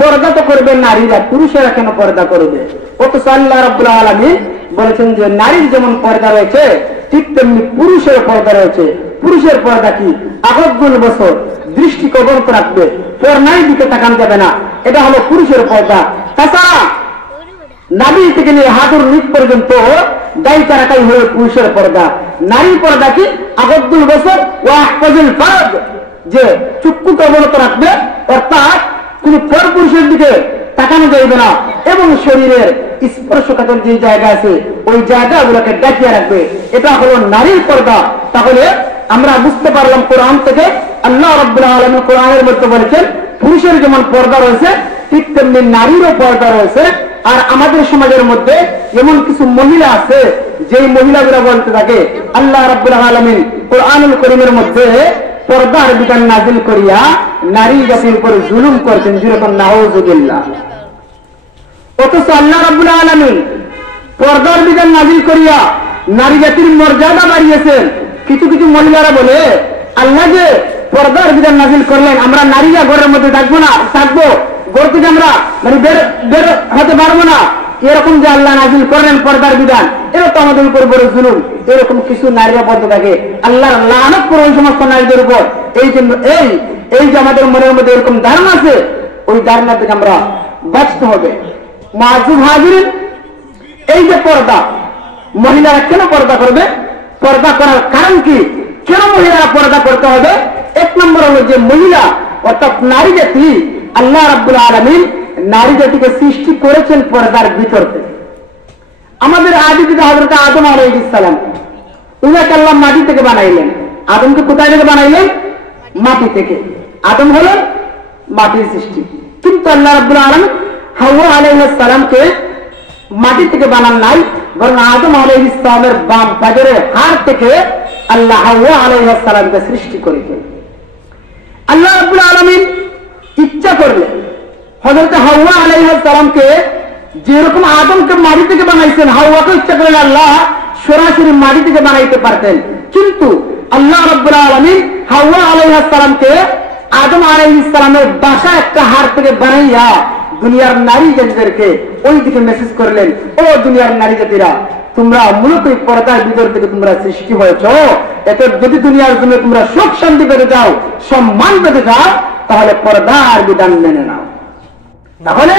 পর্দা তো করবে নারীরা, পুরুষেরা কেন পর্দা করবে? অথচ আল্লাহ রাব্বুল আলামিন বলেছেন যে নারীর যেমন পর্দা রয়েছে ঠিক তেমনি পুরুষের পর্দা রয়েছে। পুরুষের পর্দা কি? আগামী বছর দৃষ্টি অবনত রাখবে, পর্দার দিকে তাকানো যাবে না, এটা হলো পুরুষের পর্দা। তাছাড়া নাভি থেকে নিয়ে হাঁটুর নিচ পর্যন্ত দায়িত্ব রাখাই হলো পুরুষের পর্দা। নারীর পর্দা কি? আগামী বছর ওয়াহফাজুল ফারজ, যে চক্ষুকে অবনত রাখবে, অর্থাৎ কোন পর পুরুষের দিকে তাকানো যাইবে না, এবং শরীরের স্পর্শকাতর যে জায়গা আছে ওই জায়গাগুলোকে ডাকিয়ে রাখবে, এটা হলো নারীর পর্দা। তাহলে আমরা বুঝতে পারলাম কোরআন থেকে আল্লাহ রাব্বুল আলামিন কোরআনের মধ্যে বলেছেন পুরুষের যেমন পর্দা রয়েছে ঠিক তেমনি নারীরও পর্দা রয়েছে। আর আমাদের সমাজের মধ্যে এমন কিছু মহিলা আছে যেই মহিলাগুলো বলতে থাকে আল্লাহ রাব্বুল আলামিন কোরআনুল কারীমের মধ্যে পর্দার বিধান নাযিল করিয়া নারী জাতির উপর জুলুম করছেন, যেরকম নাউযুবিল্লাহ। অথচ আল্লাহ রাব্বুল আলামিন পর্দার বিধান নাযিল করিয়া নারী জাতির মর্যাদা বাড়িয়েছেন। কিছু কিছু মহিলারা বলে আল্লাহ যে পর্দার বিধান নাযিল করলেন, আমরা নারীরা ঘরের মধ্যে থাকবো না, থাকবো ঘর থেকে আমরা বের হতে পারবো না, এরকম যে আল্লাহ নাযিল করলেন পর্দার বিধান, এটা তো আমাদের উপর বড় জুলুম। এরকম কিছু নারীরা বলতে থাকে আল্লাহর লানত করে ওই সমস্ত নারীদের উপর। এই জন্য এই যে আমাদের মনের মধ্যে এরকম ধারণা আছে, ওই ধারণা থেকে আমরা বাঁচতে হবে। মুআজ্জিজ হাজিরিন, এই যে পর্দা, মহিলারা কেন পর্দা করবে? পর্দা করার কারণ কি? কেন মহিলারা পর্দা করতে হবে? এক নম্বর হলো যে মহিলা অর্থাৎ নারী জাতি, আল্লাহ রাব্বুল আলামিন নারী জাতিকে সৃষ্টি করেছেন পর্দার ভিতর থেকে। আমাদের আদি পিতা হযরত আদম আলাইহিস সালাম, উনাকে আল্লাহ মাটি থেকে বানাইলেন। আদমকে কোথায় থেকে বানাইলেন? মাটি থেকে। আদম হলেন মাটির সৃষ্টি। কিন্তু আল্লাহ রাব্বুল আলামিন হাওয়া আলাইহিস সালামকে মাটি থেকে বানান নাই, বরং আদম আলাইহিস সালামের বাম পাজরের হাড় থেকে আল্লাহ হাওয়া আলাইহিস সালামকে সৃষ্টি করেছেন। আল্লাহ রাব্বুল আলামিন ইচ্ছা করলে হযরত হাওয়া আলাইহিস সালামকে যেরকম আদমকে মাটি থেকে বানাইছেন, হাওয়াকে ইচ্ছা করলে আল্লাহ সরাসরি মাটি থেকে বানাইতে পারতেন। কিন্তু আল্লাহ রাব্বুল আলামিন হাওয়া আলাইহিস সালামকে আদম আলাইহিস সালামের বাসা একটা হাড় থেকে বানাইয়া দুনিয়ার নারী জাতিদেরকে ওই দিকে মেসেজ করলেন, ও দুনিয়ার নারী জাতিরা, তোমরা মূলত এই পর্দার ভিতর থেকে তোমরা সৃষ্টি হয়েছ, এতে যদি দুনিয়ার জন্য তোমরা সুখ শান্তি পেতে চাও, সম্মান পেতে চাও, তাহলে পর্দার বিধান মেনে নাও। তাহলে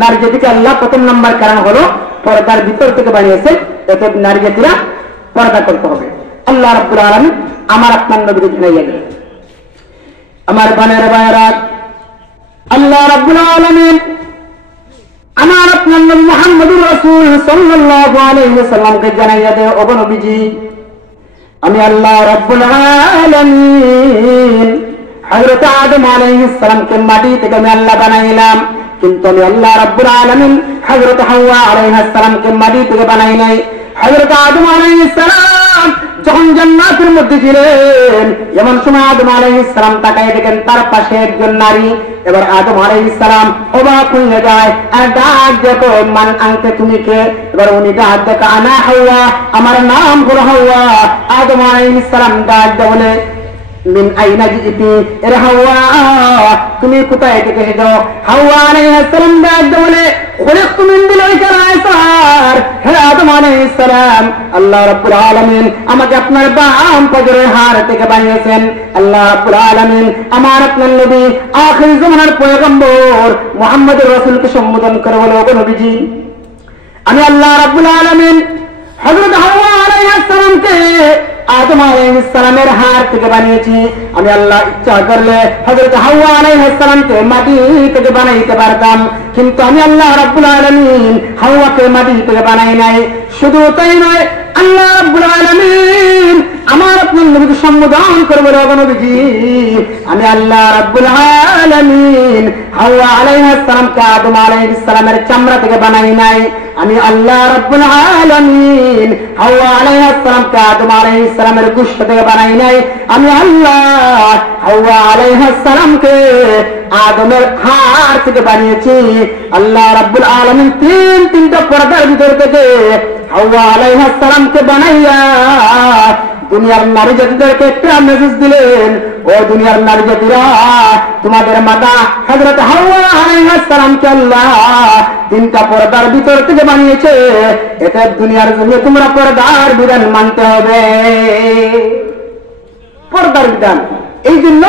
নারী জাতিকে আল্লাহ প্রথম নম্বর কারণ হলো পর্দার ভিতর থেকে বানিয়েছে, এতে নারী জাতিরা পর্দা করতে হবে। আল্লাহ রাব্বুল আলামিন আমার আপনার নবীকে জানাইয়া দিলেন। আমার বানের ভাইয়েরা, আল্লাহ রাব্বুল আলামিন আমার আপনার নবী মুহাম্মদুর রাসূল সাল্লাল্লাহু আলাইহি ওয়াসাল্লামকে জানাইয়া দেয়, ওগো নবীজি, আমি আল্লাহ রাব্বুল আলামিন হযরত আদম আলাইহিস সালামকে মাটি থেকে আমি আল্লাহ বানাইলাম, কিন্তু আমি আল্লাহ রাব্বুল আলামিন হযরত হাওয়া আলাইহিস সালামকে মাটি থেকে বানাই নাই। হযরত আদম আলাইহিস সালাম যখন জান্নাতের মধ্যে ছিলেন, এমন সময় আদম আলাইহিস সালাম তাকায় দেখেন তার পাশে একজন নারী। এবার আদম আলাইহিস সালাম অবাক হয়ে যায়, আর ডাক দেখো, মান আনতে, তুমি কে? এবার উনি ডাক দেখো, আনা হাওয়া, আমার নাম হলো হাওয়া। আদম আলাইহিস সালাম ডাক দেয় বলে, মিন আইনা জিতি, এর হাওয়া তুমি কোথায় থেকে এসেছো? হাওয়া আলাইহিস সালাম ডাক দেয় বলে, খলিকতু মিন দিলাইকা রাইসার, হে আদম আলাইহিস সালাম, আল্লাহ রাব্বুল আলামিন আমাকে আপনার বাম পাজরের হাড় থেকে বানিয়েছেন। আল্লাহ রাব্বুল আলামিন আমার আপনার নবী আখির জামানার পয়গম্বর মুহাম্মদুর রাসূলকে সম্বোধন করে বলে, ওগো নবীজি, আমি আল্লাহ রাব্বুল আলামিন হযরত হাওয়া আলাইহিস সালামকে আদম আলাইহিস সালামের হাড় থেকে বানিয়েছি। আমি আল্লাহ ইচ্ছা করলে হযরত হাওয়া আলাইহিস সালামকে মাটি থেকে বানাইতে পারতাম, কিন্তু আমি আল্লাহ রাব্বুল আলামিন হাওয়াকে মাটি থেকে বানাই নাই। শুধু তাই নয়, আল্লাহ রাব্বুল আলামিন আমার আপনার নবীকে সম্বোধন করে বলে, ওগো নবীজি, আমি আল্লাহ রাব্বুল আলামিন হাওয়া আলাইহিস সালামকে আদম আলাইহিস সালামের চামড়া থেকে বানাই নাই। আমি আল্লাহ রাব্বুল আলামিন হাওয়া আলাইহিস সালামকে আদম আলাইহিস সালামের গোশত থেকে বানাই নাই। আমি আল্লাহ হাওয়া আলাইহিস সালামকে আদমের হাড় থেকে বানিয়েছি। আল্লাহ রাব্বুল আলামিন তিনটা পর্দার ভিতর থেকে হাওয়া আলাইহিস সালামকে বানাইয়া দুনিয়ার নারী জাতিদেরকে একটা মেসেজ দিলেন, ও দুনিয়ার নারী জাতিরা, তোমাদের মাতা হযরত হাওয়া আলাইহিস সালামকে আল্লাহ তিনটা পর্দার ভিতর থেকে বানিয়েছে, এটা দুনিয়ার জন্য তোমরা পর্দার বিধান মানতে হবে। পর্দার বিধান, এই জন্য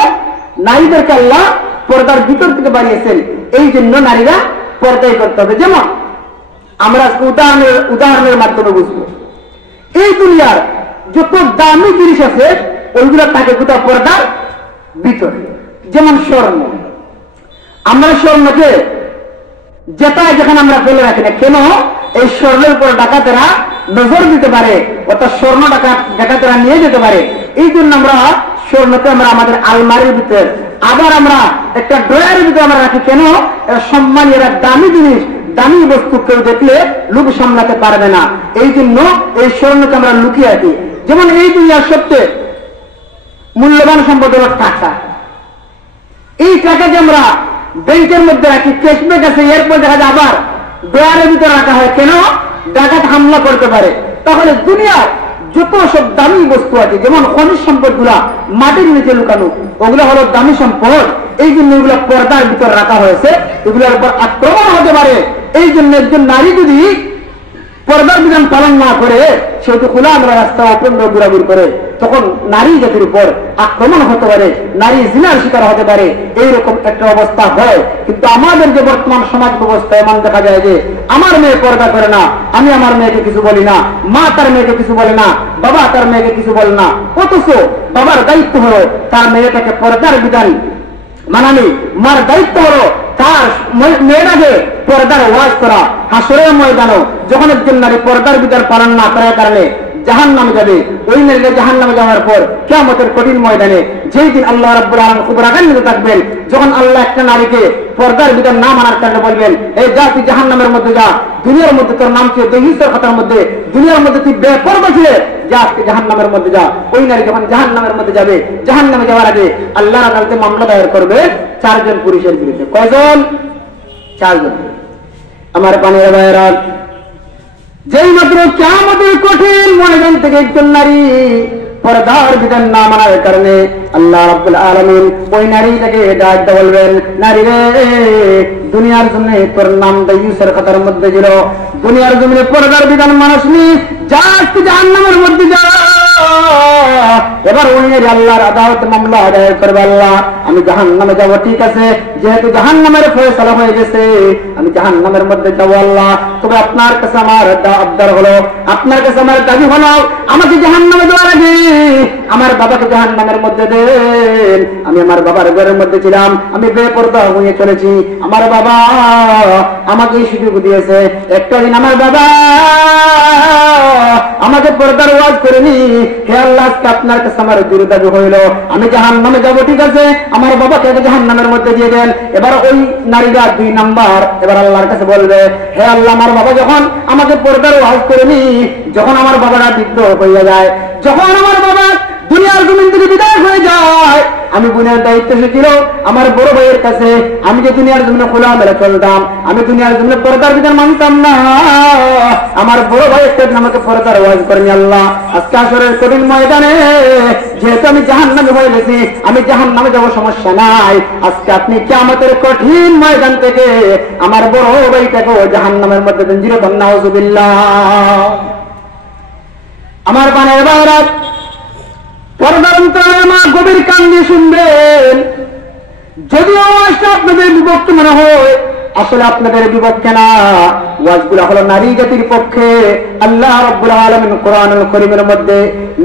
নারীদেরকে আল্লাহ পর্দার ভিতর থেকে বানিয়েছেন, এই জন্য নারীরা পর্দাই করতে হবে। যেমন আমরা উদাহরণের মাধ্যমে বুঝবো, এই দুনিয়ার যত দামি জিনিস আছে ওইগুলো থাকে কোথাও পর্দার ভিতরে। যেমন স্বর্ণ, আমরা স্বর্ণকে যেটাই যেখানে আমরা ফেলে রাখি না কেন, এই স্বর্ণের উপর ডাকাতেরা নজর দিতে পারে, অর্থাৎ স্বর্ণ ডাকাতেরা নিয়ে যেতে পারে। এই জন্য আমরা স্বর্ণকে আমরা আমাদের আলমারির ভিতরে, আবার আমরা একটা ড্রয়ারের ভিতরে আমরা রাখি কেন, এরা সম্মানী, এরা দামি জিনিস, দামি বস্তু কেউ দেখলে লোভ সামলাতে পারবে না, এই জন্য এই স্বর্ণকে আমরা লুকিয়ে রাখি। যেমন এই দুনিয়ার সবচেয়ে মূল্যবান সম্পদ হল টাকা। এই টাকাকে আমরা ব্যাংকের মধ্যে রাখি, ক্যাশব্যাক আছে, এরপর দেখা যায় আবার ড্রয়ারের ভিতরে রাখা হয় কেন, ডাকাত হামলা করতে পারে। তাহলে দুনিয়ার যত সব দামি বস্তু আছে, যেমন খনিজ সম্পদ গুলা মাটির নিচে লুকানো, ওগুলো হলো দামি সম্পদ, এই জন্য এগুলো পর্দার ভিতরে রাখা হয়েছে, এগুলোর উপর আক্রমণ হতে পারে। এই জন্য একজন নারী যদি পর্দার বিধান পালন না করে, সেহেতু খোলা আমরা রাস্তা অপেন্দ্র ঘোরাঘুরি করে, তখন নারী জাতির উপর আক্রমণ হতে পারে, নারী জিনার শিকার হতে পারে, এইরকম একটা অবস্থা হয়। কিন্তু আমাদের যে বর্তমান সমাজ ব্যবস্থা, এমন দেখা যায় যে আমার মেয়ে পর্দা করে না, আমি আমার মেয়েকে কিছু বলি না, মা তার মেয়েকে কিছু বলে না, বাবা তার মেয়েকে কিছু বলে না, অথচ বাবার দায়িত্ব হলো তার মেয়েটাকে পর্দার বিধান মানানি, মার দায়িত্ব হলো তার মেয়েটাকে পর্দার ওয়াজ করা। হাসরের ময়দানও যখন একজন নারী পর্দার বিধান পালন না করার কারণে জাহান্নামে যাবে, ওই নারীরা জাহান্নামে যাওয়ার পর কিয়ামতের কঠিন ময়দানে যেই দিন আল্লাহ রাব্বুল আলামিন খুব রাগান্বিত থাকবেন, যখন আল্লাহ একটা নারীকে পর্দার বিধান না মানার কারণে বলবেন, এই যা তুই জাহান্নামের মধ্যে যা, দুনিয়ার মধ্যে তোর নাম ছিল দহিসের খাতার মধ্যে, দুনিয়ার মধ্যে তুই বেপরদা ছিলে, যা আজকে জাহান্নামের মধ্যে যা। ওই নারী যখন জাহান্নামের মধ্যে যাবে, জাহান্নামে যাওয়ার আগে আল্লাহর আদালতে মামলা দায়ের করবে 4 জন পুরুষের বিরুদ্ধে। কয়জন? 4 জন। আমার পানির ভাইয়েরা, যেই মাত্র কিয়ামতের কঠিন ময়দান থেকে একজন নারী পর্দার বিধান না মানার কারণে আল্লাহ রাব্বুল আলামিন ওই নারীটাকে ডাক দিয়ে বলবেন, নারী রে, দুনিয়ার জন্য তোর নাম দায়ুসের খাতার মধ্যে ছিল, দুনিয়ার জমিনে পর্দার বিধান মানসনি, যা তুই জাহান্নামের মধ্যে যা। এবার ওই নারী আল্লাহর আদালতে মামলা দায়ের করবে, আল্লাহ আমি জাহান্নামে যাব, ঠিক আছে, যেহেতু জাহান্নামের ফয়সালা হয়ে গেছে, আমি জাহান্নামের মধ্যে যাবো আল্লাহ, তবে আপনার কাছে আমার আবদার হলো, আপনার কাছে আমার দাবি হলো, আমাকে জাহান্নামে দেওয়ার আগে আমার বাবাকে জাহান্নামের মধ্যে দেন। আমি আমার বাবার ঘরের মধ্যে ছিলাম, আমি বেপরদা হয়ে চলেছি, আমার বাবা আমাকে এই সুযোগ দিয়েছে, একটা দিন আমার বাবা আমাকে পর্দার ওয়াজ করেনি, হে আল্লাহ আজকে আপনার কাছে আমার দূর দাবি হইল, আমি জাহান্নামে যাব, ঠিক আছে, আমার বাবাকে জাহান্নামের মধ্যে দিয়ে দেন। এবার ওই নারীরা 2 নাম্বার এবার আল্লাহর কাছে বলবে, হে আল্লাহ আমার বাবা যখন আমাকে পর্দার ওয়াজ করেনি, যখন আমার বাবারা বৃদ্ধ হয়ে যায়, যখন আমার বাবা দুনিয়ার জমিন থেকে বিদায় হয়ে যায়, আমি দুনিয়ার দায়িত্ব ছিল আমার বড় ভাইয়ের কাছে, আমি যে দুনিয়ার জমিনে খোলা মেরে চলতাম, আমি দুনিয়ার জমিনে পর্দার বিধান মানতাম না, আমার বড় ভাই একটা আমাকে পর্দার ওয়াজ করেনি। আল্লাহ আজকে আসরের কঠিন ময়দানে যেহেতু আমি জাহান্নামে হয়ে গেছি, আমি জাহান্নামে যাবো, সমস্যা নাই, আজকে আপনি কিয়ামতের কঠিন ময়দান থেকে আমার বড় ভাইটাকে জাহান্নামের মধ্যে দেন। জিরো নাউযুবিল্লাহ। আমার বানের বাইরা পর্দার অন্তরালে মা গভীর কান দিয়ে শুনবেন, যদিও ওয়াজটা আপনাদের বিভক্ত মনে হয়, আসলে আপনাদের বিপক্ষে না, ওয়াজগুলো হলো নারী জাতির পক্ষে। আল্লাহ রাব্বুল আলামিন কোরআনুল কারীমের মধ্যে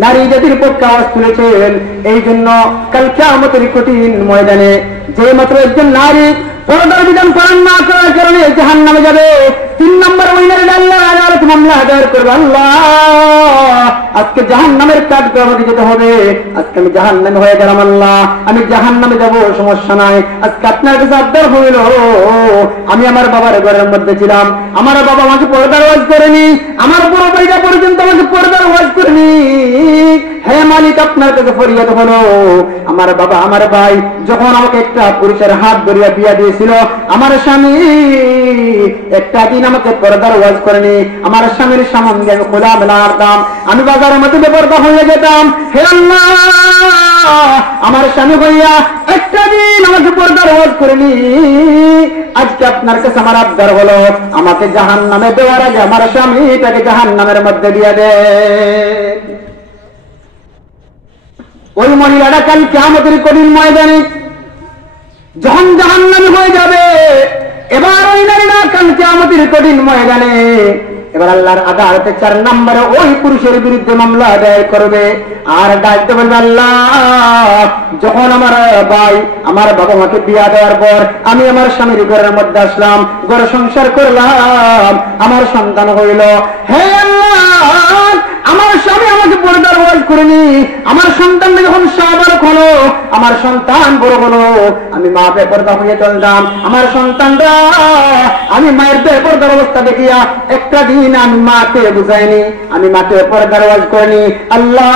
নারী জাতির পক্ষে আওয়াজ তুলেছেন। এই জন্য কাল কিয়ামতের কঠিন ময়দানে যে মাত্র একজন নারী পর্দার বিধান পালন না করার কারণে জাহান্নামে যাবে, 3 নম্বর ওই নারী আল্লাহর আদালতে মামলা দায়ের করবে, আল্লাহ আজকে জাহান্নামের কাজ করে আমাকে যেতে হবে, আজকে আমি জাহান্নামে হয়ে গেলাম, আল্লাহ আমি জাহান্নামে যাব, সমস্যা নাই, আজকে আপনার কাছে আবদার হইল, আমি আমার বাবার ঘরের মধ্যে ছিলাম, আমার বাবা আমাকে পর্দার ওয়াজ করেনি, আমার বড় ভাইটা পর্যন্ত আমাকে পর্দার ওয়াজ করেনি, হে মালিক আপনার কাছে ফরিয়াদ হলো, আমার বাবা আমার ভাই যখন আমাকে একটা পুরুষের হাত ধরিয়া বিয়া দিয়েছিল, আমার স্বামী একটা দিন আমাকে পর্দার ওয়াজ করেনি। আমার স্বামীর সামনে আমি খোলা মেলা হারতাম, আমি বাজারের মধ্যে বেপরদা হয়ে যেতাম। হে আল্লাহ, আমার স্বামী ভাইয়া একটা দিন আমাকে পর্দার ওয়াজ করেনি। আজকে আপনার কাছে আমার আবদার হলো, আমাকে জাহান্নামে দেওয়ার আগে আমার স্বামীটাকে জাহান্নামের মধ্যে দিয়ে দেন। ওই মহিলাটা কাল কিয়ামতের কঠিন ময়দানে যখন জাহান্নামী হয়ে যাবে, এবার ওই নারীরা কাল কিয়ামতের কঠিন ময়দানে এবার আল্লাহর আদালতে 4 নম্বরে ওই পুরুষের বিরুদ্ধে মামলা দায়ের করবে। আর ডাকতে বলবে, আল্লাহ যখন আমার ভাই আমার বাবা মাকে বিয়া দেওয়ার পর আমি আমার স্বামীর ঘরের মধ্যে আসলাম, ঘর সংসার করলাম, আমার সন্তান হইল, হে আল্লাহ আমার স্বামী আমাকে পর্দার ওয়াজ করেনি, আমার সন্তানটা যখন শাবালক হলো, আমার সন্তান বড় হলো, আমি মা বেপরদা হয়ে চললাম, আমার সন্তানরা আমি মায়ের বেপরদার অবস্থা দেখিয়া একটা দিন আমি মাকে বুঝাইনি, আমি মাকে পর্দার ওয়াজ করিনি। আল্লাহ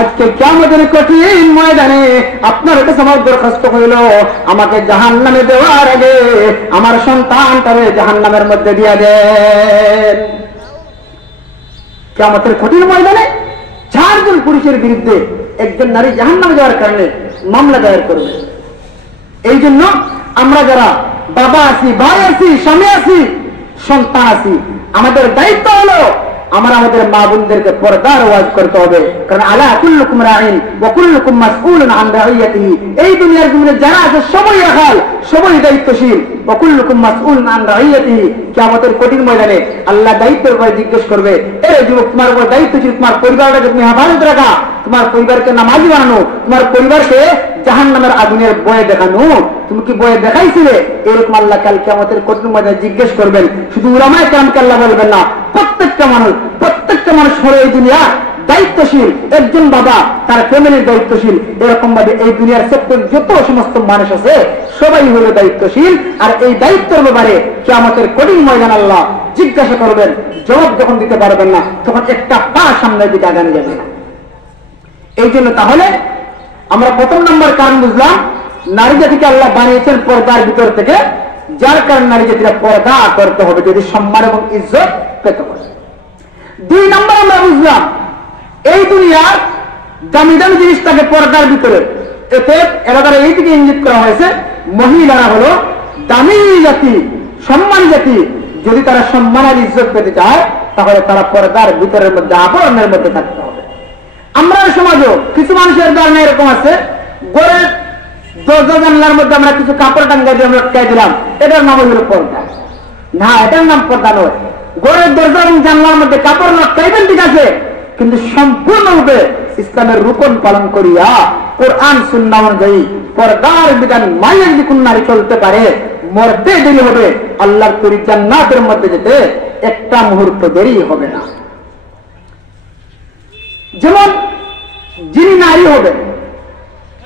আজকে কিয়ামতের কঠিন ময়দানে আপনার কাছে আমার দরখাস্ত হইল, আমাকে জাহান্নামে দেওয়ার আগে আমার সন্তানটারে জাহান্নামের মধ্যে দিয়া দেন। কিয়ামতের কঠিন ময়দানে 4 জন পুরুষের বিরুদ্ধে একজন নারী জাহান্নামে যাওয়ার কারণে মামলা দায়ের করবে। এই জন্য আমরা যারা বাবা আছি, ভাই আছি, স্বামী আছি, সন্তান আছি, আমাদের দায়িত্ব হলো আমরা আমাদের মা বোনদেরকে পর্দার ওয়াজ করতে হবে। কারণ আলা কুল্লুকুম রাঈন ওয়া কুল্লুকুম মাসউলুন আন রাইয়াতিহি, এই দুনিয়ার জমিনে যারা আছে সবাই রাখাল, সবাই দায়িত্বশীল। ওয়া কুল্লুকুম মাসউলুন আন রাইয়াতিহি, কিয়ামতের কঠিন ময়দানে আল্লাহ দায়িত্বের ব্যাপারে জিজ্ঞেস করবে, এ যুবক তোমার উপর দায়িত্ব ছিল তোমার পরিবারটাকে তুমি হেফাজত রাখা, তোমার পরিবারকে নামাজি বানানো, তোমার পরিবারকে জাহান্নামের আগুনের বয়ে দেখানো, তুমি কি বয়ে দেখাইছিলে? এরকম আল্লাহ কাল কিয়ামতের কঠিন ময়দানে জিজ্ঞেস করবেন। শুধু উলামায়ে কেরামকে আল্লাহ বলবেন না, প্রত্যেকটা মানুষ হলো এই দুনিয়া দায়িত্বশীল। একজন বাবা তার ফ্যামিলির দায়িত্বশীল, এরকম ভাবে এই দুনিয়ার সেক্টর যত সমস্ত মানুষ আছে সবাই হলো দায়িত্বশীল। আর এই দায়িত্বের ব্যাপারে কিয়ামতের কঠিন ময়দান আল্লাহ জিজ্ঞাসা করবেন, জবাব যখন দিতে পারবেন না তখন একটা পা সামনের দিকে আগানো যাবে না। এই জন্য তাহলে আমরা 1 নম্বর কারণ বুঝলাম, নারী জাতিকে আল্লাহ বানিয়েছেন পর্দার ভিতর থেকে, যার কারণে নারী জাতিকে পর্দা করতে হবে যদি সম্মান এবং ইজ্জত পেতে হয়। 2 নম্বর আমরা বুঝলাম, এই দুনিয়ার দামি দামি জিনিসটাকে পর্দার ভিতরে, এতে এলাকার এই দিকে ইঙ্গিত করা হয়েছে মহিলারা হলো দামি জাতি, সম্মান জাতি। যদি তারা সম্মান আর ইজ্জত পেতে চায় তাহলে তারা পর্দার ভিতরের মধ্যে, আবরণের মধ্যে থাকতে হবে। আমরা সমাজও কিছু মানুষের ধারণা এরকম আছে, ঘরের দরজা জানলার মধ্যে আমরা কিছু কাপড় টাঙ্গা দিয়ে আমরা লটকাই দিলাম, এটার নাম হলো পর্দা। না, এটার নাম পর্দা নয়। ঘরের দরজা এবং জানলার মধ্যে কাপড় লটকাইবেন ঠিক আছে, কিন্তু সম্পূর্ণরূপে ইসলামের রূপন পালন করিয়া কোরআন সুন্নাহ অনুযায়ী পর্দার বিধান মাইয়া যদি কোন নারী চলতে পারে, মরতে দেরি হবে, আল্লাহর তৈরি জান্নাতের মধ্যে যেতে একটা মুহূর্ত দেরি হবে না। যেমন যিনি নারী হবে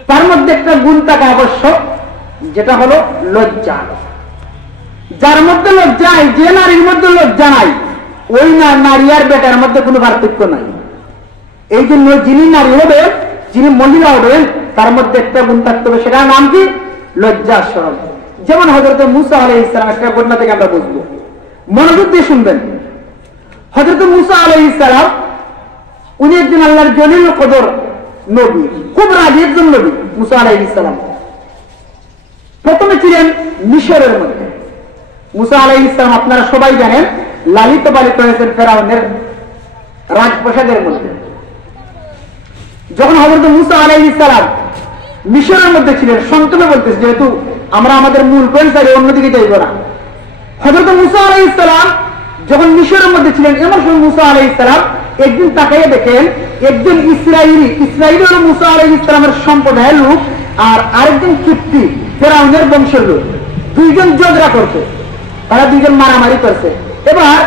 তার মধ্যে একটা গুণ থাকা আবশ্যক, যেটা হলো লজ্জা। যার মধ্যে লজ্জা নাই, যে নারীর মধ্যে লজ্জা নাই, ওই নারী আর বেটার মধ্যে কোনো পার্থক্য নাই। এই জন্য যিনি নারী হবে, যিনি মহিলা হবেন, তার মধ্যে একটা গুণ থাকতে হবে, সেটার নাম কি? লজ্জা শরম। যেমন হযরত মূসা আলাইহিস সালাম, একটা ঘটনা থেকে আমরা বুঝবো, মনোযোগ দিয়ে শুনবেন। হযরত মূসা আলাইহিস সালাম উনি একজন আল্লাহর জলিল কদর নবী, খুব রাগী একজন নবী। মূসা আলাইহিস সালাম প্রথমে ছিলেন মিশরের মধ্যে। মূসা আলাইহিস সালাম আপনারা সবাই জানেন লালিত পালিত হয়েছেন ফেরাউনের রাজপ্রাসাদের মধ্যে। যখন হযরত মূসা আলাইহিস সালাম মিশরের মধ্যে ছিলেন, সংক্ষেপে বলতেছে যেহেতু আমরা আমাদের মূল পয়েন্ট অন্যদিকে যাইব না। হযরত মূসা আলাইহিস সালাম যখন মিশরের মধ্যে ছিলেন, এমন সময় মূসা আলাইহিস সালাম একদিন তাকাইয়ে দেখেন একজন ইসরায়েলি হল মূসা আলাইহিস সালামের সম্প্রদায়ের লোক, আর আরেকজন কিপ্তি ফেরাউনের বংশের লোক, 2 জন ঝগড়া করছে, তারা 2 জন মারামারি করছে। এবার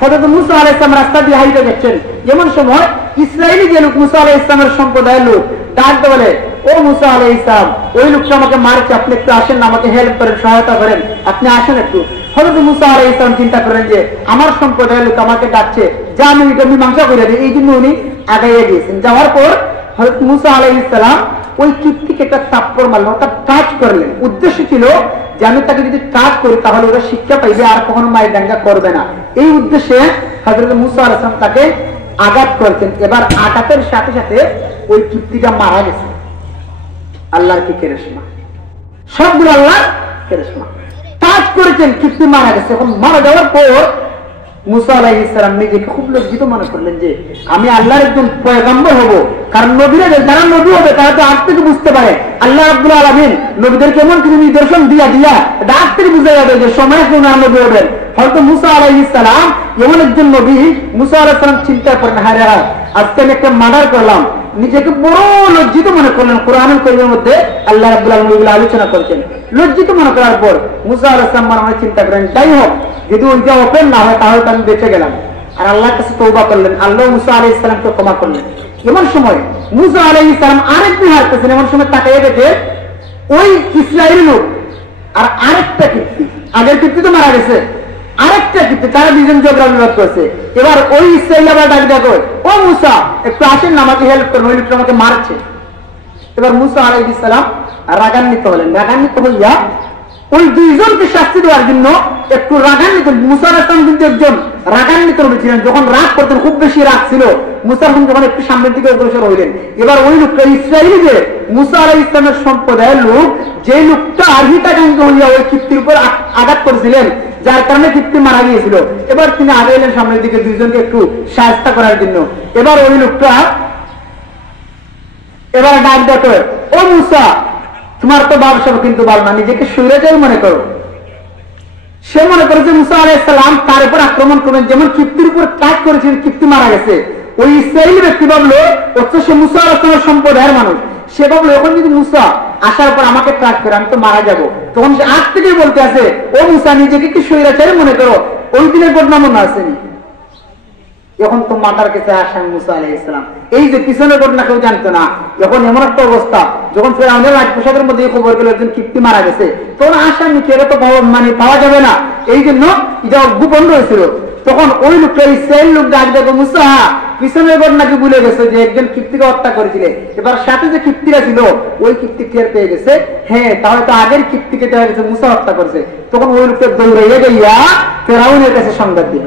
হযরত মূসা আলাইহিস সালাম রাস্তা দিয়ে হাইটে যাচ্ছেন, এমন সময় ইসরায়েলি যে লোক মূসা আলাইহিস সালামের সম্প্রদায়ের লোক ডাক বলে, ও মূসা আলাইহিস সালাম, ওই লোকটা আমাকে মারছে, আপনি একটু আসেন না, আমাকে হেল্প করেন, সহায়তা করেন, আপনি আসেন একটু। হযরত মূসা আলাইহিস সালাম চিন্তা করেন যে আমার সম্প্রদায়ের লোক আমাকে ডাকছে, যে আমি এটা মীমাংসা করে দিই, এই জন্য উনি আগাইয়ে গিয়েছেন। যাওয়ার পর হযরত মুসা আলাইহিস সালাম ওই কিপ্তিকে একটা থাপ্পড় মারলেন, অর্থাৎ টাচ করলেন। উদ্দেশ্য ছিল যে আমি তাকে যদি টাচ করি তাহলে ওরা শিক্ষা পাইবে, আর কখনো মায়ের ডাঙ্গা করবে না। এই উদ্দেশ্যে হযরত মুসা আলাইহিস সালাম তাকে আঘাত করেছেন। এবার আঘাতের সাথে সাথে ওই কিপ্তিটা মারা গেছে। আল্লাহর কি কেরেশমা, সবগুলো আল্লাহর কেরেশমা। টাচ করেছেন, কিপ্তি মারা গেছে। এখন মারা যাওয়ার পর মুসা আলাইহিস সালাম নিজেকে খুব লজ্জিত মনে করলেন যে আমি আল্লাহর একজন পয়গম্বর হব। কারণ নবীরা যারা নবী হবে তারা তো আগ থেকে বুঝতে পারে আল্লাহ রাব্বুল আলামিন নবীদেরকে এমন কিছু নিদর্শন দিয়া আগ থেকে বুঝে যাবে যে সময় কোন নবী হবেন। হয়তো মুসা আলাইহিস সালাম এমন একজন নবী। মুসা আলাইহিস সালাম চিন্তা করেন, হায় রে আজকে আমি একটা মার্ডার করলাম। নিজেকে বড় লজ্জিত মনে করলেন। কোরআনুল কারীমের মধ্যে আল্লাহ রাব্বুল আলামিন এগুলো আলোচনা করেছেন। লজ্জিত মনে করার পর মুসা আলাইহিস সালাম মনে চিন্তা করেন, যাই হোক যদি ওইটা ওপেন না হয় তাহলে আমি বেঁচে গেলাম। আর আল্লাহর কাছে তওবা করলেন। আল্লাহ মুসা আলাইহিস সালামকে ক্ষমা করলেন। এমন সময় মুসা আলাইহিস সালাম আরেকদিন হাঁটতেছেন। এমন সময় তাকিয়ে দেখে ওই ইসরায়েলি লোক আর আরেকটা কীর্তি, আগের কীর্তি তো মারা গেছে, আরেকটা কীর্তি, তারা দুজন ঝগড়া বিবাদ করছে। এবার ওই ইসরায়েল আবার ডাক দেখো, ও মুসা একটু আসেন না, আমাকে হেল্প করুন, ওই লোকটা আমাকে মারছে। এবার মুসা আলাইহিস সালাম রাগান্বিত হলেন। রাগান্বিত হইয়া ওই দুইজনকে শাস্তি দেওয়ার জন্য একটু রাগান্বিত। মুসা আলাইহিস সালাম কিন্তু একজন রাগান্বিত ছিলেন। যখন রাগ করতেন, খুব বেশি রাগ ছিল, মুসা যখন একটু সামনের দিকে অগ্রসর হইলেন, এবার ওই লোকটা ইসরায়েলি যে মুসা আলাইহিস সালামের সম্প্রদায়ের লোক, যে লোকটা হিতাকাঙ্ক্ষী হইয়া ওই কীর্তির উপর আঘাত করেছিলেন, যার কারণে কীর্তি মারা গিয়েছিল, এবার তিনি আগাইলেন সামনের দিকে দুইজনকে একটু সাহায্য করার জন্য। এবার ওই লোকটা এবার ডাক দেখো, ও মুসা তোমার তো ব্যবসা কিন্তু ভালো না, নিজেকে সুরেজাই মনে করো। সে মনে করেছে মুসা আলাইহিস সালাম তার উপর আক্রমণ করবেন, যেমন কীর্তির উপর কাজ করেছেন, কীর্তি মারা গেছে। ওই ইসরায়েলি ব্যক্তি ভাবলো অথচ সে মুসা আলাইহিস সালামের সম্প্রদায়ের মানুষ। সে ভাবলো এখন যদি মুসা আসার পর আমাকে ট্রাক করে আমি তো মারা যাবো। তখন সে আজ থেকেই বলতে আছে, ও মুসা নিজেকে কি সুরেজাই মনে করো, ওই দিনের ঘটনা মনে আসেনি। এখন তো মাতার কাছে আসেন মুসা আলাইহিস সালাম। এই যে পিছনের ঘটনা কেউ জানতো না। এখন এমন একটা অবস্থা, যখন ফেরাউনের রাজপ্রাসাদের মধ্যে খবর গেল একজন কীর্তি মারা গেছে, তখন আসামি কেউ তো মানে পাওয়া যাবে না, এই জন্য এটা গোপন রয়েছিল। তখন ওই লোকটা ইসরায়েল লোক ডাক দেখো, মুসা পিছনের ঘটনাকে ভুলে গেছে যে একজন কীর্তিকে হত্যা করেছিলে। এবার সাথে যে কীর্তিরা ছিল ওই কীর্তি টের পেয়ে গেছে, হ্যাঁ তাহলে তো আগের কীর্তিকে দেখা গেছে মুসা হত্যা করেছে। তখন ওই লোকটা দৌড়াইয়া গিয়া ফেরাউনের কাছে সংবাদ দিল।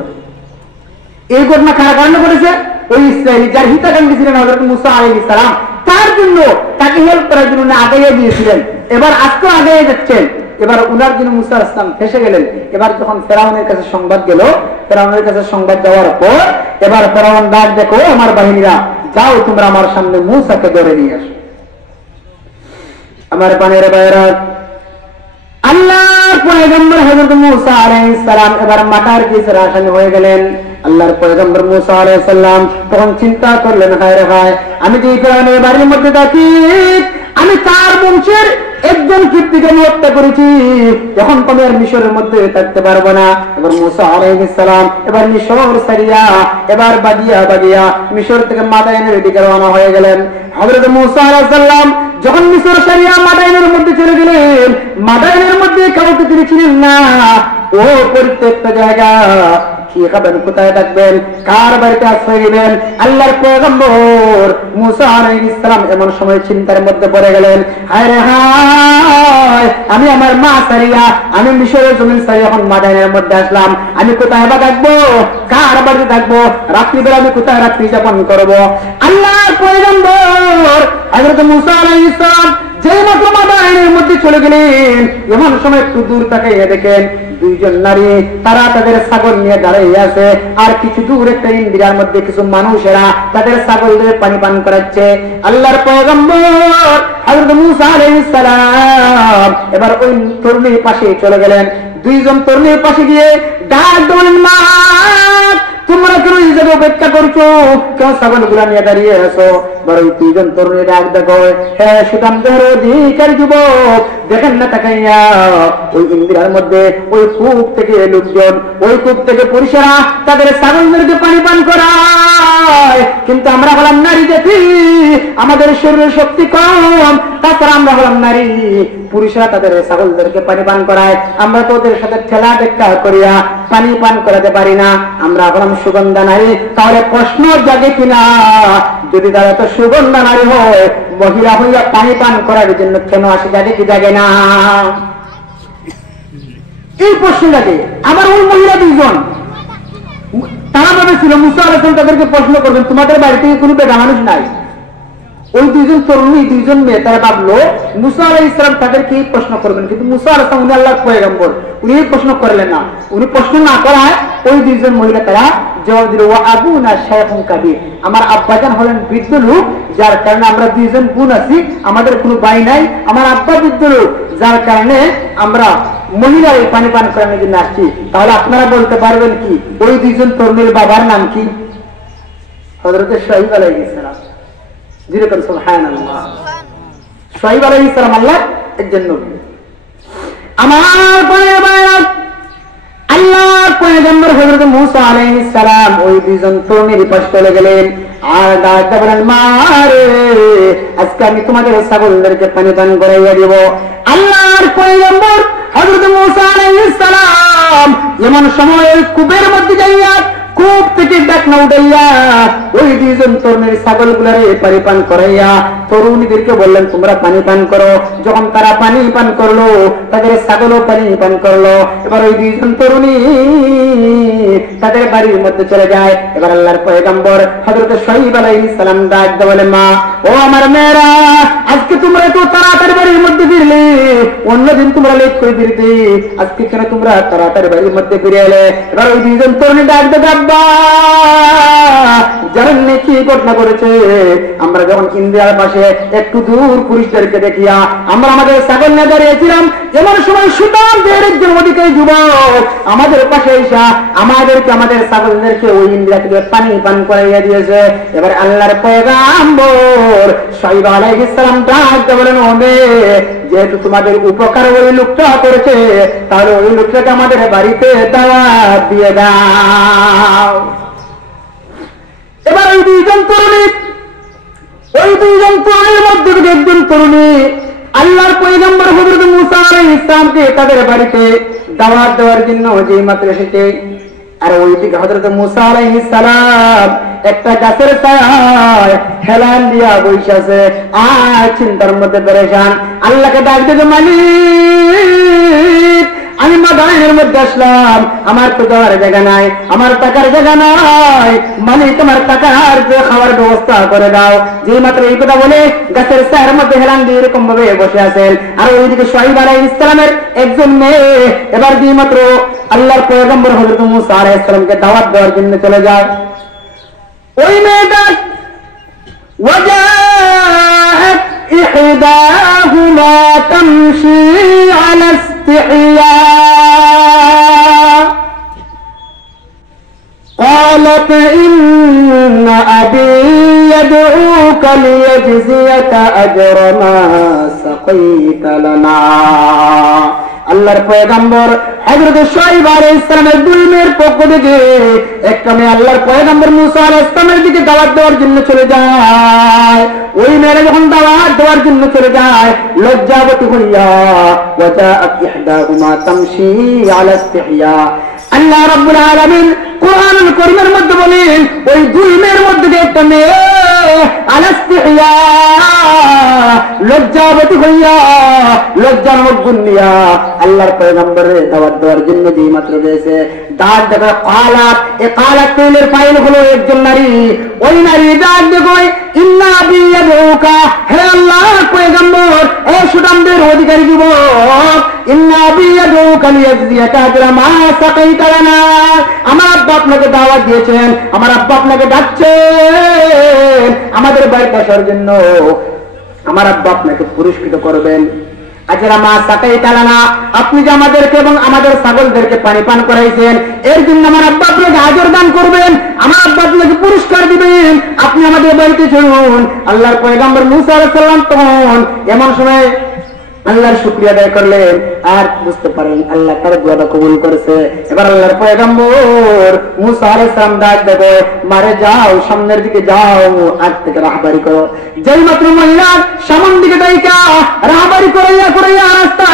এই ঘটনা কারা কারণে করেছে? ওই ইসরায়েলি যার হিতাকাঙ্ক্ষী ছিলেন হযরত মুসা আলাইহিস সালাম, তার জন্য তাকে হেল্প করার জন্য আগাইয়ে দিয়েছিলেন। এবার আজকে আগাইয়ে যাচ্ছেন। এবার উনার জন্য মুসা আলাইহিস সালাম ফেসে গেলেন। এবার যখন ফেরাউনের কাছে সংবাদ গেল, ফেরাউনের কাছে সংবাদ যাওয়ার পর এবার ফেরাউন ডাক দেখো, আমার বাহিনীরা যাও তোমরা আমার সামনে মুসাকে ধরে নিয়ে আসো। আমার পানের বাইরা আল্লাহর পয়গম্বর হযরত মুসা আলাইহিস সালাম এবার মাতার কেসের আসামি হয়ে গেলেন। আল্লাহর পয়গম্বর মুসা আলাইহিস সালাম তখন চিন্তা করলেন, হায় রে হায়, আমি যে ফেরাউনের বাড়ির মধ্যে থাকি, আমি তার বংশের একজন কীর্তিকে হত্যা করেছি, এখন তো আমি আর মিশরের মধ্যে থাকতে পারবো না। এবার মুসা আলাইহিস সালাম এবার মিশর ছাড়িয়া এবার বাগিয়া মিশর থেকে মাদায়েনের দিকে রওনা হয়ে গেলেন। হযরত মুসা আলাইহিস সালাম যখন মিশর ছাড়িয়া মাদায়েনের মধ্যে চলে গেলেন, মাদায়েনের মধ্যে কাউকে তিনি ছিলেন না। ও প্রত্যেকটা জায়গা কি খাবেন, কোথায় থাকবেন, কার বাড়িতে আশ্রয় নেবেন, আল্লাহর পয়গম্বর মুসা আলাইহিস সালাম এমন সময় চিন্তার মধ্যে পড়ে গেলেন, হায় রে হায়, আমি আমার মা ছাড়িয়া, আমি মিশরের জমিন ছাড়িয়া এখন মাদায়েনের মধ্যে আসলাম, আমি কোথায় বা থাকবো, কার বাড়িতে থাকবো, রাত্রিবেলা আমি কোথায় রাত্রি যাপন করবো। আল্লাহর পয়গম্বর হযরত মুসা আলাইহিস সালাম যেই মাত্র মাদায়েনের মধ্যে চলে গেলেন, এমন সময় একটু দূর তাকাইয়া দেখেন দুইজন নারী, তারা তাদের ছাগল নিয়ে দাঁড়িয়ে আছে, আর কিছু দূর একটা ইন্দিরার মধ্যে কিছু মানুষেরা তাদের ছাগলদের পানি পান করাচ্ছে। আল্লাহর পয়গম্বর হযরত মুসা আলাইহিস সালাম এবার ওই তরুণীর পাশে চলে গেলেন। দুইজন তরুণীর পাশে গিয়ে ডাক দিলেন, মা তোমরা কেন এই জায়গায় অপেক্ষা করছো, কেন ছাগল গুলা নিয়ে দাঁড়িয়ে আছো? বড় দুইজন তরুণী ডাক দেখো, হ্যাঁ সুদাম দেহের অধিকার যুবক, দেখেন না তাকাইয়া ওই ইন্দিরার মধ্যে ওই কূপ থেকে লোকজন, ওই কূপ থেকে পুরুষেরা তাদের ছাগলদেরকে পানি পান করায়, কিন্তু আমরা হলাম নারী জাতি, আমাদের শরীরের শক্তি কম, তাছাড়া আমরা হলাম নারী, পুরুষরা তাদের ছাগলদেরকে পানি পান করায়, আমরা তো ওদের সাথে ঠেলা টেক্কা করিয়া পানি পান করাতে পারি না, আমরা হলাম সুগন্ধা নারী, তাহলে প্রশ্ন জাগে কিনা যদি তারা এত সুগন্ধা নারী হয়, মহিলা হইয়া পানি পান করার জন্য কেন আসে, জাগে কি জাগে না? এই প্রশ্ন জাগে। আবার ওই মহিলা দুইজন তারা ভেবেছিল মুসা আলাইহিস সালাম তাদেরকে প্রশ্ন করবেন, তোমাদের বাড়িতে কোনো বেটা মানুষ নাই? ওই দুইজন তরুণী, দুইজন মেয়ে, তারা ভাবলো মুসা আলাইহিস সালাম তাদেরকে প্রশ্ন করবেন, কিন্তু মুসা আলাইহিস সালাম উনি আল্লাহর পয়গম্বর, উনি প্রশ্ন করলেন না। উনি প্রশ্ন না করায় ওই দুইজন মহিলা তারা জবাব দিল, ওয়া আবুনা শাইখুন কাবীর, আমার আব্বাজান হলেন বৃদ্ধ লোক, যার কারণে আমরা দুইজন বোন আছি, আমাদের কোনো ভাই নাই, আমার আব্বা বৃদ্ধ লোক, যার কারণে আমরা মহিলা এই পানি পান করানোর জন্য আসছি। তাহলে আপনারা বলতে পারবেন কি ওই দুইজন তরুণীর বাবার নাম কি? হযরত শুআয়ব আলাইহিস সালাম। যেরকম সুবহানাল্লাহ, শুআয়ব আলাইহিস সালাম আল্লাহ একজন নবী। আমার পয়গম্বর আল্লাহর পয়গম্বর হযরত মূসা আলাইহিস সালাম ওই দুইজন তরুণীর পাশে চলে গেলেন আর ডাকতে বলেন, মারে আজকে আমি তোমাদের ছাগলদেরকে পানি পান করাইয়া দিব। আল্লাহর পয়গম্বর হযরত মূসা আলাইহিস সালাম এমন সময় কূপের মধ্যে যাইয়া কূপ থেকে ডাকনা উঠাইয়া ওই দুইজন তরুণীর ছাগলগুলারে পানি পান করাইয়া তরুণীদেরকে বললেন, তোমরা পানি পান করো। যখন তারা পানি পান করলো, তাদের ছাগলও পানি পান করলো। এবার ওই দুইজন তরুণী তাদের বাড়ির মধ্যে চলে যায়। এবার আল্লাহর পয়গম্বর হযরত শুআয়ব আলাইহিস সালাম ডাকতে বলে, মা ও আমার মেয়েরা, আজকে তোমরা তো তাড়াতাড়ি বাড়ির মধ্যে ফিরলে, অন্যদিন তোমরা লেট করে ফিরতে, আজকে কেন তোমরা তাড়াতাড়ি বাড়ির মধ্যে ফিরে এলে? এবার ওই দুইজন তরুণী ডাকতে, আব্বা জানেন কি ঘটনা করেছে? আমরা যখন ইন্দিরার পাশে একটু দূর পুরুষদেরকে দেখিয়া আমরা আমাদের ছাগল নিয়ে দাঁড়িয়েছিলাম, এমন সময় সুতানদের একজন অধিকারী যুবক আমাদের পাশে এসে আমাদেরকে আমাদের ছাগলদেরকে ওই ইন্দিরা থেকে পানি পান করাইয়া দিয়েছে। এবার আল্লাহর পয়গম্বর শুআয়ব আলাইহিস সালাম ডাকতে বলেন, ও মেয়ে, যেহেতু তোমাদের উপকার ওই লোকটা করেছে, তাহলে ওই লোকটাকে আমাদের বাড়িতে দাওয়াত দিয়ে দাও। এবার ওই দুইজন তরুণীর মধ্যে থেকে একজন তরুণী আল্লাহর পয়গম্বর হযরত মূসা আলাইহিস সালামকে তাদের বাড়িতে দাওয়াত দেওয়ার জন্য যেই মাত্র এসেছে, আর ওইদিকে হযরত মূসা আলাইহিস সালাম একটা গাছের ছায়ায় হেলান দিয়া বসে আছে, আর চিন্তার মধ্যে পেরেশান। আল্লাহকে ডাক দিতে, মালিক আমি মাদানের মধ্যে আসলাম, আমার তো যাওয়ার জায়গা নাই, আমার টাকার জায়গা নাই, মালিক তোমার টাকার যে খাওয়ার ব্যবস্থা করে দাও। যে মাত্র এই কথা বলে গাছের ছায়ার মধ্যে হেলান দিয়ে এরকম ভাবে বসে আছেন। আর ওইদিকে শুআয়ব আলাইহিস সালামের একজন মেয়ে এবার যে মাত্র আল্লাহর পয়গম্বর হযরত মূসা আলাইহিস সালামকে দাওয়াত দেওয়ার জন্য চলে যায়। ওই মেয়েটা ওয়াজাআত ইহদাহুমা তামশি আলা ইস্তিহয়া قالت إن أبي يدعوك ليجزيك أجر ما سقيت لنا। আল্লাহর পয়গম্বর হযরত শুআয়ব আলাইহিস সালামের দুই মেয়ের পক্ষ থেকে একটা মেয়ে আল্লাহর পয়গম্বর মূসা আলাইহিস সালামের দিকে দাওয়াত দেওয়ার জন্য চলে যায়। ওই মেয়েরা যখন দাওয়াত দেওয়ার জন্য চলে যায়, লজ্জাবতী হইয়া ওয়াজাআত ইহদাহুমা তামশি আলা ইস্তিহয়া। আল্লাহ রাব্বুল আলামিন কোরআনুল কারীমের মধ্যে বলেন, ওই দুই মেয়ের মধ্যে একটা মেয়ে আলা ইস্তিহয়া, লজ্জাবতী হইয়া লজ্জার মুখ গুনিয়া আল্লাহর পয়গম্বরের দাওয়াত দেওয়ার জন্য যেই মাত্র গেছে, ডাক দেখা কালাত, এ কালাত ফিলের ফাইল হলো একজন নারী। ওই নারী ডাক দেখো, ইন্না আবি ইয়াদউকা, হে আল্লাহর পয়গম্বর, এ সুদামদের অধিকারী যুবক, ইন্না আবি ইয়াদউকা লিয়াজজিয়াকা আজরা মা সাকাইতা লানা, আমার আব্বা আপনাকে দাওয়াত দিয়েছেন, আমার আব্বা আপনাকে ডাকছেন আমাদের বাড়িতে আসার জন্য, আমার আব্বা আপনাকে পুরস্কৃত করবেন। আজরা মা সাকাইতা লানা, আপনি যে আমাদেরকে এবং আমাদের ছাগলদেরকে পানি পান করাইছেন, এর জন্য আমার আব্বা আপনাকে আজর দান করবেন, আমার আব্বা আপনাকে পুরস্কার দিবেন, আপনি আমাদের বাড়িতে চলুন। আল্লাহর পয়গম্বর মূসা আলাইহিস সালাম তখন এমন সময় আল্লাহর শুকরিয়া আদায় করলেন আর বুঝতে পারেন আল্লাহ তার দোয়াটা কবুল করেছে। এবার আল্লাহর পয়গম্বর মুসা আলাইহিস সালাম ডাক দেবে, মারে যাও, সামনের দিকে যাও, আজ থেকে রাহবারি করো। যেই মাত্র মহিলা সামনের দিকে যাইকা রাহবারি করাইয়া রাস্তা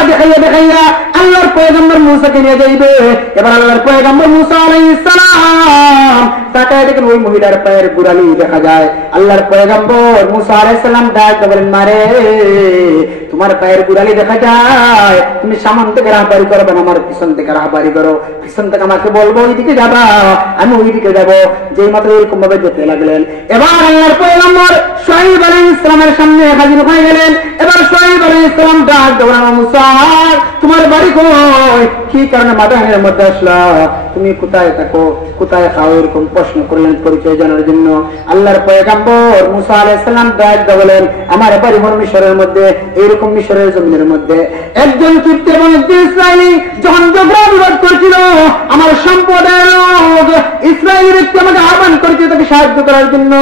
দেখাইয়া আল্লাহর পয়গম্বর মুসাকে নিয়ে যাইবে। এবার আল্লাহর পয়গম্বর মুসা আলাইহিস সালাম তাকায় দেখেন ওই মহিলার পায়ের গোড়ালি দেখা যায়। আল্লাহর পয়গম্বর মুসা আলাইহিস সালাম ডাক দেবেন, মারে তোমার পায়ের গোড়ালি দেখা যায়, তুমি সামন থেকে রাহবারি করবে না, আমার পিছন থেকে রাহবারি করো। পিছন থেকে আমাকে বলবো ওইদিকে যাবা, আমি ওইদিকে যাবো। যেই মাত্র এরকম ভাবে যেতে লাগলেন, এবার আল্লাহর পয়গম্বর শুআয়ব আলাইহিস সালামের সামনে হাজির হয়ে গেলেন। এবার শুআয়ব আলাইহিস সালাম ডাক দেবেন, মুসা তোমার বাড়ি কই, কি কারণে মাদানের মধ্যে আসলা, তুমি কোথায় থাকো, কোথায় খাও, এরকম প্রশ্ন করলেন পরিচয় জানার জন্য। আল্লাহর পয়গম্বর মুসা আলাইহিস সালাম ডাক দেবেন, আমার বাড়ি মিশরের মধ্যে, এইরকম মিশরের জমিনের মধ্যে একজন কিপ্তি এবং একজন ইসরায়েলি যখন ঝগড়া বিবাদ করছিল, আমার সম্প্রদায়ের লোক ইসরায়েলি ব্যক্তি আমাকে আহ্বান করেছে তাকে সাহায্য করার জন্য।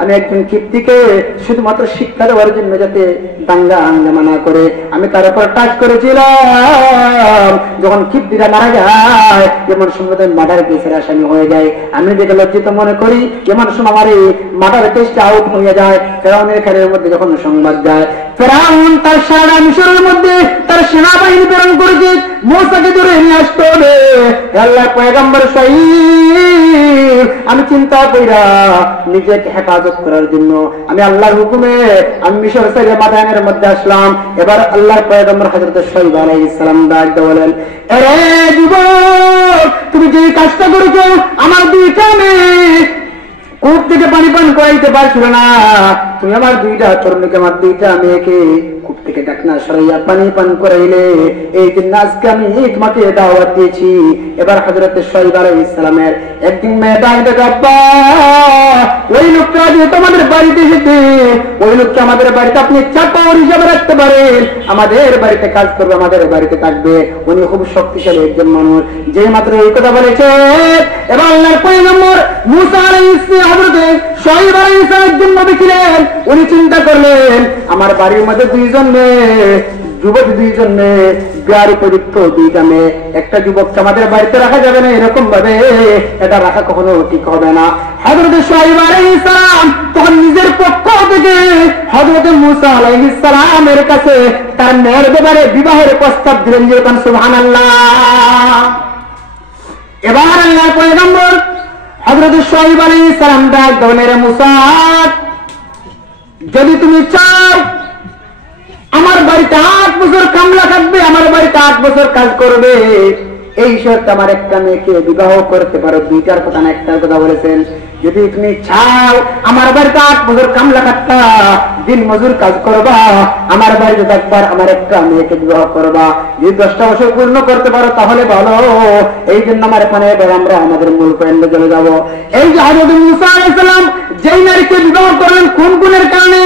আমি একজন কিপ্তিকে শুধুমাত্র শিক্ষা দেওয়ার জন্য যাতে দাঙ্গা হাঙ্গামা না করে আমি তার উপর টাচ করেছিলাম। যখন কিপ্তিটা মারা যায়, যেমন সম্প্রদায় মার্ডার কেসের আসামি হয়ে যায়, আমি দেখে লজ্জিত মনে করি। যেমন সময় আমার এই মার্ডার কেসটা আউট হয়ে যায়, ফেরাউনের খানের মধ্যে যখন সংবাদ যায়, ফেরাউন তার সারা মিশরের মধ্যে তার সেনাবাহিনী প্রেরণ করেছে মুসাকে ধরে নিয়ে আসতে হবে। আল্লাহর পয়গম্বর শহীদ, আমি চিন্তা কইরা নিজেকে হেফাজত করার জন্য আমি আল্লাহর হুকুমে আমি মিশর ছেড়ে মাদানের মধ্যে আসলাম। এবার আল্লাহর পয়গম্বর হযরত শুআয়ব আলাইহিস সালাম ডাক দিয়ে বলেন, আরে যুবক, তুমি যে কাজটা করেছো, আমার দুইটা মেয়ে কূপ থেকে পানি পান করাইতে পারছিল না, তুমি আমার দুইটা তরুণীকে, আমার দুইটা মেয়েকে কূপ থেকে ডাকনা সরাইয়া পানি পান করাইলে, এই জন্য আজকে আমি তোমাকে দাওয়াত দিয়েছি। এবার হযরত শুআয়ব আলাইহিস সালামের একদিন মেয়ে ডাক দেয়, আব্বা ওই লোকটা যে তোমাদের বাড়িতে এসেছে, ওই লোককে আমাদের বাড়িতে আপনি চাকর হিসাবে রাখতে পারেন, আমাদের বাড়িতে কাজ করবে, আমাদের বাড়িতে থাকবে, উনি খুব শক্তিশালী একজন মানুষ। যে মাত্র এই কথা বলেছে, এবার আল্লাহর পয়গম্বর মুসা আলাইহিস হযরত শুআয়ব আলাইহিস সালাম একজন নবী ছিলেন, উনি চিন্তা করলেন আমার বাড়ির মধ্যে দুইজন মেয়ে, যুবক দুইজন মেয়ে, বিয়ার উপযুক্ত দুইটা মেয়ে, একটা যুবককে আমাদের বাড়িতে রাখা যাবে না, এরকম ভাবে এটা রাখা কখনো ঠিক হবে না। হযরত শুআয়ব আলাইহিস সালাম তখন নিজের পক্ষ থেকে হযরত মুসা আলাইহিস সালামের কাছে তার মেয়ের ব্যাপারে বিবাহের প্রস্তাব দিলেন, যে সুবহানাল্লাহ। এবার আল্লাহর পয়গম্বর হযরত শুআয়ব আলাইহিস সালাম ডাক দিলেন, রে মুসা, যদি তুমি চাও আমার বাড়িতে 8 বছর কামলা থাকবে, আমার বাড়িতে 8 বছর কাজ করবে, এই শর্তে আমার একটা মেয়েকে বিবাহ করতে পারো। দুইটার কথা না, একটার কথা বলেছেন। যদি তুমি চাও আমার বাড়িতে 8 বছর কামলা থাকবা, দিন মজুর কাজ করবা, আমার বাড়িতে থাকবার, আমার একটা মেয়েকে বিবাহ করবা, যদি 10টা বছর পূর্ণ করতে পারো তাহলে ভালো। এই জন্য আমার এখানে এবার আমরা আমাদের মূল পয়েন্টে চলে যাব। এই যে হযরত মুসা আলাইহিস সালাম যেই নারীকে বিবাহ করলেন, কোন গুণের কারণে?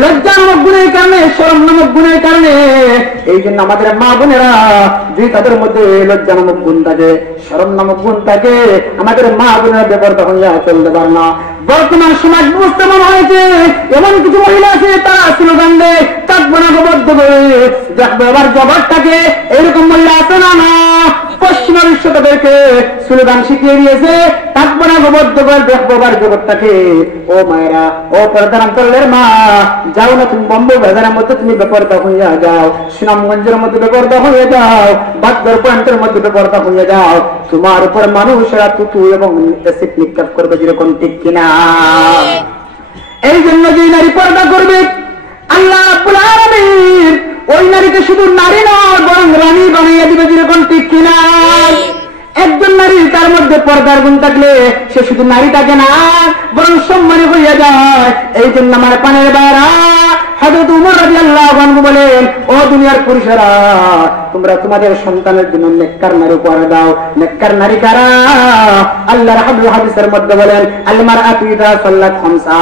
লজ্জা নামক গুণের কারণে, শরম নামক গুণের কারণে। এই জন্য আমাদের মা বোনেরা যদি তাদের মধ্যে লজ্জা নামক গুণ থাকে, শরম নামক গুণ থাকে, আমাদের মা বোনেরা বেপরদা হইয়া চলতে পারে না। বর্তমান সমাজ ব্যবস্থা মনে হয়েছে এমন কিছু মহিলা আছে, তারা স্লোগান দেয় থাকবো না বদ্ধ করে দেখবো, আবার জবাবটাকে এরকম মহিলা আছে না? না, পশ্চিমা বিশ্ব তাদেরকে স্লোগান শিখিয়ে দিয়েছে, থাকবো না বদ্ধ করে দেখবো আবার জগৎটাকে। ও মায়েরা, ও পর্দারান্তরের মা, যাও না তুমি বম্বে বাজারের মধ্যে তুমি বেপরদা হইয়া যাও, সুনামগঞ্জের মধ্যে বেপরদা হয়ে যাও, বাগদার পয়েন্টের মধ্যে বেপরদা হয়ে যাও, তোমার উপর মানুষেরা তুতু এবং অ্যাসিড নিক্ষেপ করবে, যেরকম ঠিক কিনা? এই জন্য যে নারী পর্দা করবে, আল্লাহ রাব্বুল আলামিন ওই নারীকে শুধু নারী নয় বরং রানী বানিয়ে দিবে, যেরকম ঠিক কিনা? একজন নারী তার মধ্যে পর্দার গুণ থাকলে সে শুধু নারী থাকে না, বরং সম্মানী হইয়া যায়। এই জন্য আমার পানের বাইরা হযরত উমর রাদিয়াল্লাহু আনহু বলেন, ও দুনিয়ার পুরুষেরা, তোমরা তোমাদের সন্তানের জন্য নেককার নারী উপহার দাও। নেককার নারী কারা? আল্লাহর হাবিবের হাদিসের মধ্যে বলেন, আল মারআতু ইযা সাল্লাত খামসা,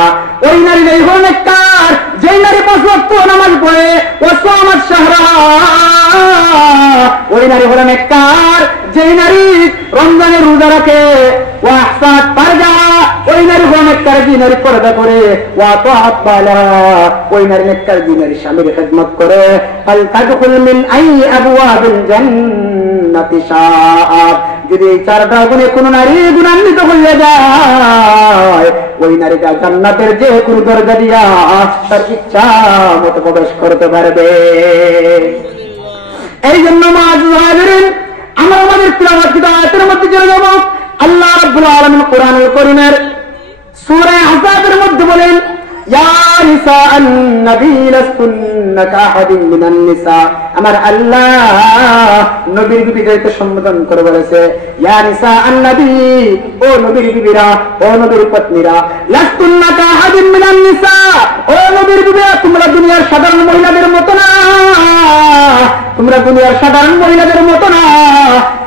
ওই নারী এই হলো নেককার যেই নারী 5 ওয়াক্ত নামাজ পড়ে, ওয়াসামাত শাহরাহা, ওই নারী হলো নেককার। যেই নারী রমজানের রোজা রাখে, ওয়া আহসানাত ফারজাহা, ওই নারী হলো নেককার। যে নারী পর্দা করে, ওয়া তাআত বালাহা, ওই নারী নেককার। যে নারী স্বামীর খিদমত করে, ফাল তাদখুল মিন আই আবওয়াবিল জান্নাতি শাআত। যদি এই 4টা গুণে কোন নারী গুণান্বিত হয়ে যায়, ওই নারীটা জান্নাতের যে কোনো দরজা দিয়া তার ইচ্ছা মতো প্রবেশ করতে পারবে। এই জন্য আমরা আমাদের তিলাওয়াত আয়াতের মধ্যে চলে যাব। আল্লাহ রাব্বুল আলামিন কোরআনুল কারীমের সূরা আহজাবের মধ্যে বলেন, ইয়া নিসাআন নবী লাস্তুন্না কাআহাদিন মিনান নিসা। আমার আল্লাহ নবীর বিবিদেরকে সম্বোধন করে বলেছে, ইয়া নিসাআন নবী, ও নবীর বিবিরা, ও নবীর পত্নীরা, লাস্তুন্না কাআহাদিন মিনান নিসা, ও নবীর বিবিরা, তোমরা দুনিয়ার সাধারণ মহিলাদের মতো না, তোমরা দুনিয়ার সাধারণ মহিলাদের মতো না।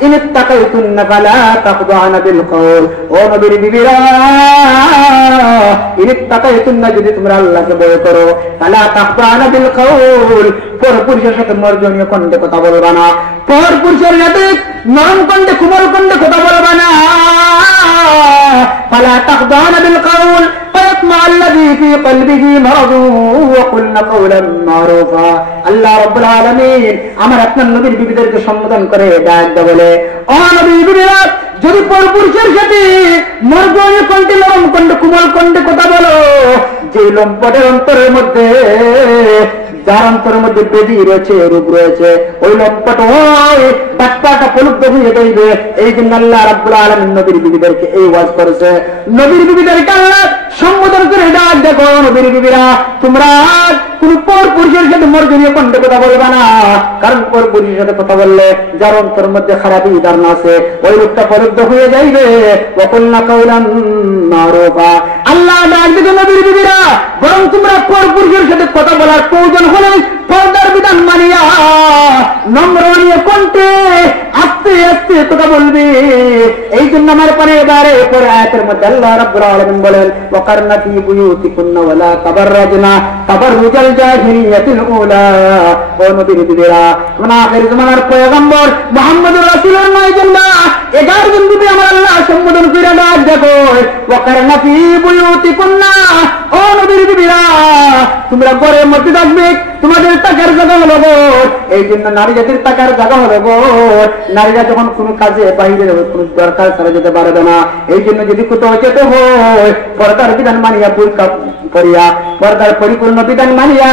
ইনিত্তাকাইতুন্না ফালা তাখদা'না বিল কওল, ও নবীর বিবিরা, ইনিত্তাকাইতুন্না, যদি তোমরা আল্লাহকে ভয় করো, ফালা তাখদা'না বিল কওল, পরপুরুষের সাথে মর্জনীয় কণ্ঠে কথা বলবা না, পরপুরুষের সাথে নরম কণ্ঠে কোমল কণ্ঠে কথা বলবা না। ফালা তাখদা'না বিল কওল ফায়াতমা আল্লাযী ফী কলবিহি মারাদু ওয়া কুলনা কওলান মারুফা। আল্লাহ রাব্বুল আলামিন আমার আপনার নবীর বিবিদেরকে সম্বোধন করে ডাক দেয়া বলে, ও নবীর বিবিরা, যদি পরপুরুষের সাথে মর্জনীয় কণ্ঠে নরম কণ্ঠে কোমল কণ্ঠে কথা বলো, যে লম্পটের অন্তরের মধ্যে, যার অন্তরের মধ্যে বেদি রয়েছে, রূপ রয়েছে, ওই লম্পট ওই বাচ্চাটা পলুব্ধ হয়ে যাইবে। এই জন্য আল্লাহ রাব্বুল আলামিন নবীর বিবিদেরকে এই ওয়াজ করেছে। নবীর বিবিদেরকে আল্লাহ সম্বোধন করে ডাক দেখো, নবীর বিবিরা, তোমরা কোন পরপুরুষের সাথে মর্জনীয় কণ্ঠে কথা বলবা না, কারণ পরপুরুষের সাথে কথা বললে যার অন্তরের মধ্যে খারাপই ধারণা আছে, ওই লোকটা পলুব্ধ হয়ে যাইবে। ওয়া কুলনা কওলান মারুফা। আল্লাহ ডাক দেখো, নবীর বিবিরা, বরং তোমরা পরপুরুষের সাথে কথা বলার প্রয়োজন হলে পর্দার বিধান মানিয়া নম্রনীয় কণ্ঠে আস্তে আস্তে কথা বলবে। এই জন্য আমার পানে এবারে পরে আয়াতের মধ্যে আল্লাহ রাব্বুল আলামিন বলেন, ওয়াকারনা ফী বুয়ুতিকুন্না ওয়ালা তাবাররাজনা তাবাররুজাল জাহিলিয়াতিল উলা। ও নবীর বিবিরা, মানে আখির জামানার পয়গম্বর মুহাম্মদুর রাসূলুল্লাহ জন্য 11 জন বিবি আমার আল্লাহ সম্বোধন করে ডাক দেখো, ওয়াকারনা ফী বুয়ুতিকুন্না, ও নবীর বিবিরা, তোমরা ঘরের মধ্যে থাকবে, তোমাদের টাকার জায়গা হলো ঘর। এই জন্য নারী জাতির টাকার জায়গা হলো ঘর। নারীরা যখন কোনো কাজে বাইরে কোনো দরকার ছাড়া যেতে পারবে না। এই জন্য যদি কোথাও যেতে হয়, পর্দার বিধান মানিয়া বুরকা পরিয়া, পর্দার পরিপূর্ণ বিধান মানিয়া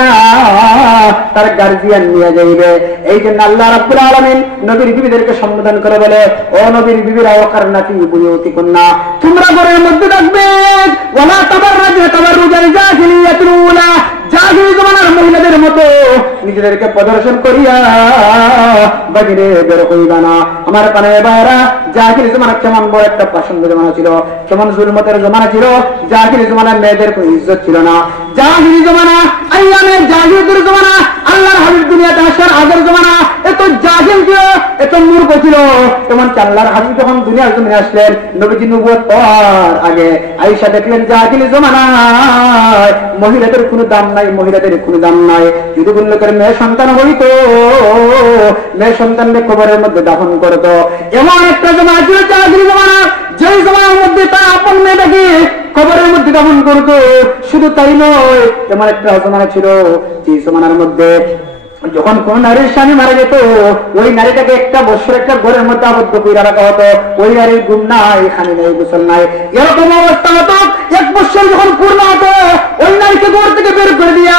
তার গার্জিয়ান নিয়ে যাইবে। এই জন্য আল্লাহ রাব্বুল আলামিন নবীর বিবিদেরকে সম্বোধন করে বলে, ও নবীর বিবিরা, ওয়াকারনা ফী বুয়ুতিকুন্না, তোমরা ঘরের মধ্যে থাকবে, ওয়ালা তাবাররাজনা তাবাররুজাল জাহিলিয়াতিল উলা, জাহিলি জমানার মহিলাদের মতো নিজেদেরকে প্রদর্শন করিয়া বাহিরে বের হইবা না। আমার পানে ভাইরা, জাহিলি জমানা কেমন বড় একটা পাষণ্ড জমানা ছিল, কেমন জুলমতের জমানা ছিল। জাহিলি জমানার মেয়েদের কোনো ইজ্জত ছিল না। জাহিলি জমানা, আইয়ামের জাহিলিদের জমানা, আল্লাহর হাবিব দুনিয়াতে আসার আগের জমানা এত জাহিল ছিল, এত মূর্খ ছিল। তেমন আল্লাহর হাবিব যখন দুনিয়ার জমিনে আসলেন, নবীজি নবুয়ত পাওয়ার আগে আয়েশা দেখলেন জাহিলি জমানায় মহিলাদের কোনো দাম নাই, মহিলাদের কোনো দাম নাই। যদি কোন লোকের মেয়ে সন্তান হইতো, মেয়ে সন্তানকে কবরের মধ্যে দাফন করতো। এমন একটা জমানা ছিল জাহিলি জমানা, যেই জমানার মধ্যে তার আপন মেয়েটাকে কবরের মধ্যে দাফন করতো। শুধু তাই নয়, এমন একটা জমানা ছিল যে জমানার মধ্যে যখন কোন নারীর স্বামী মারা যেত, ওই নারীটাকে 1 বছর একটা ঘরের মধ্যে আবদ্ধ করে রাখা হতো। ওই নারীর ঘুম নাই, খানি নাই, গোসল নাই, এরকম অবস্থা হতো। 1 বছর যখন পূর্ণ হতো, ওই নারীকে ঘর থেকে বের করে দিয়া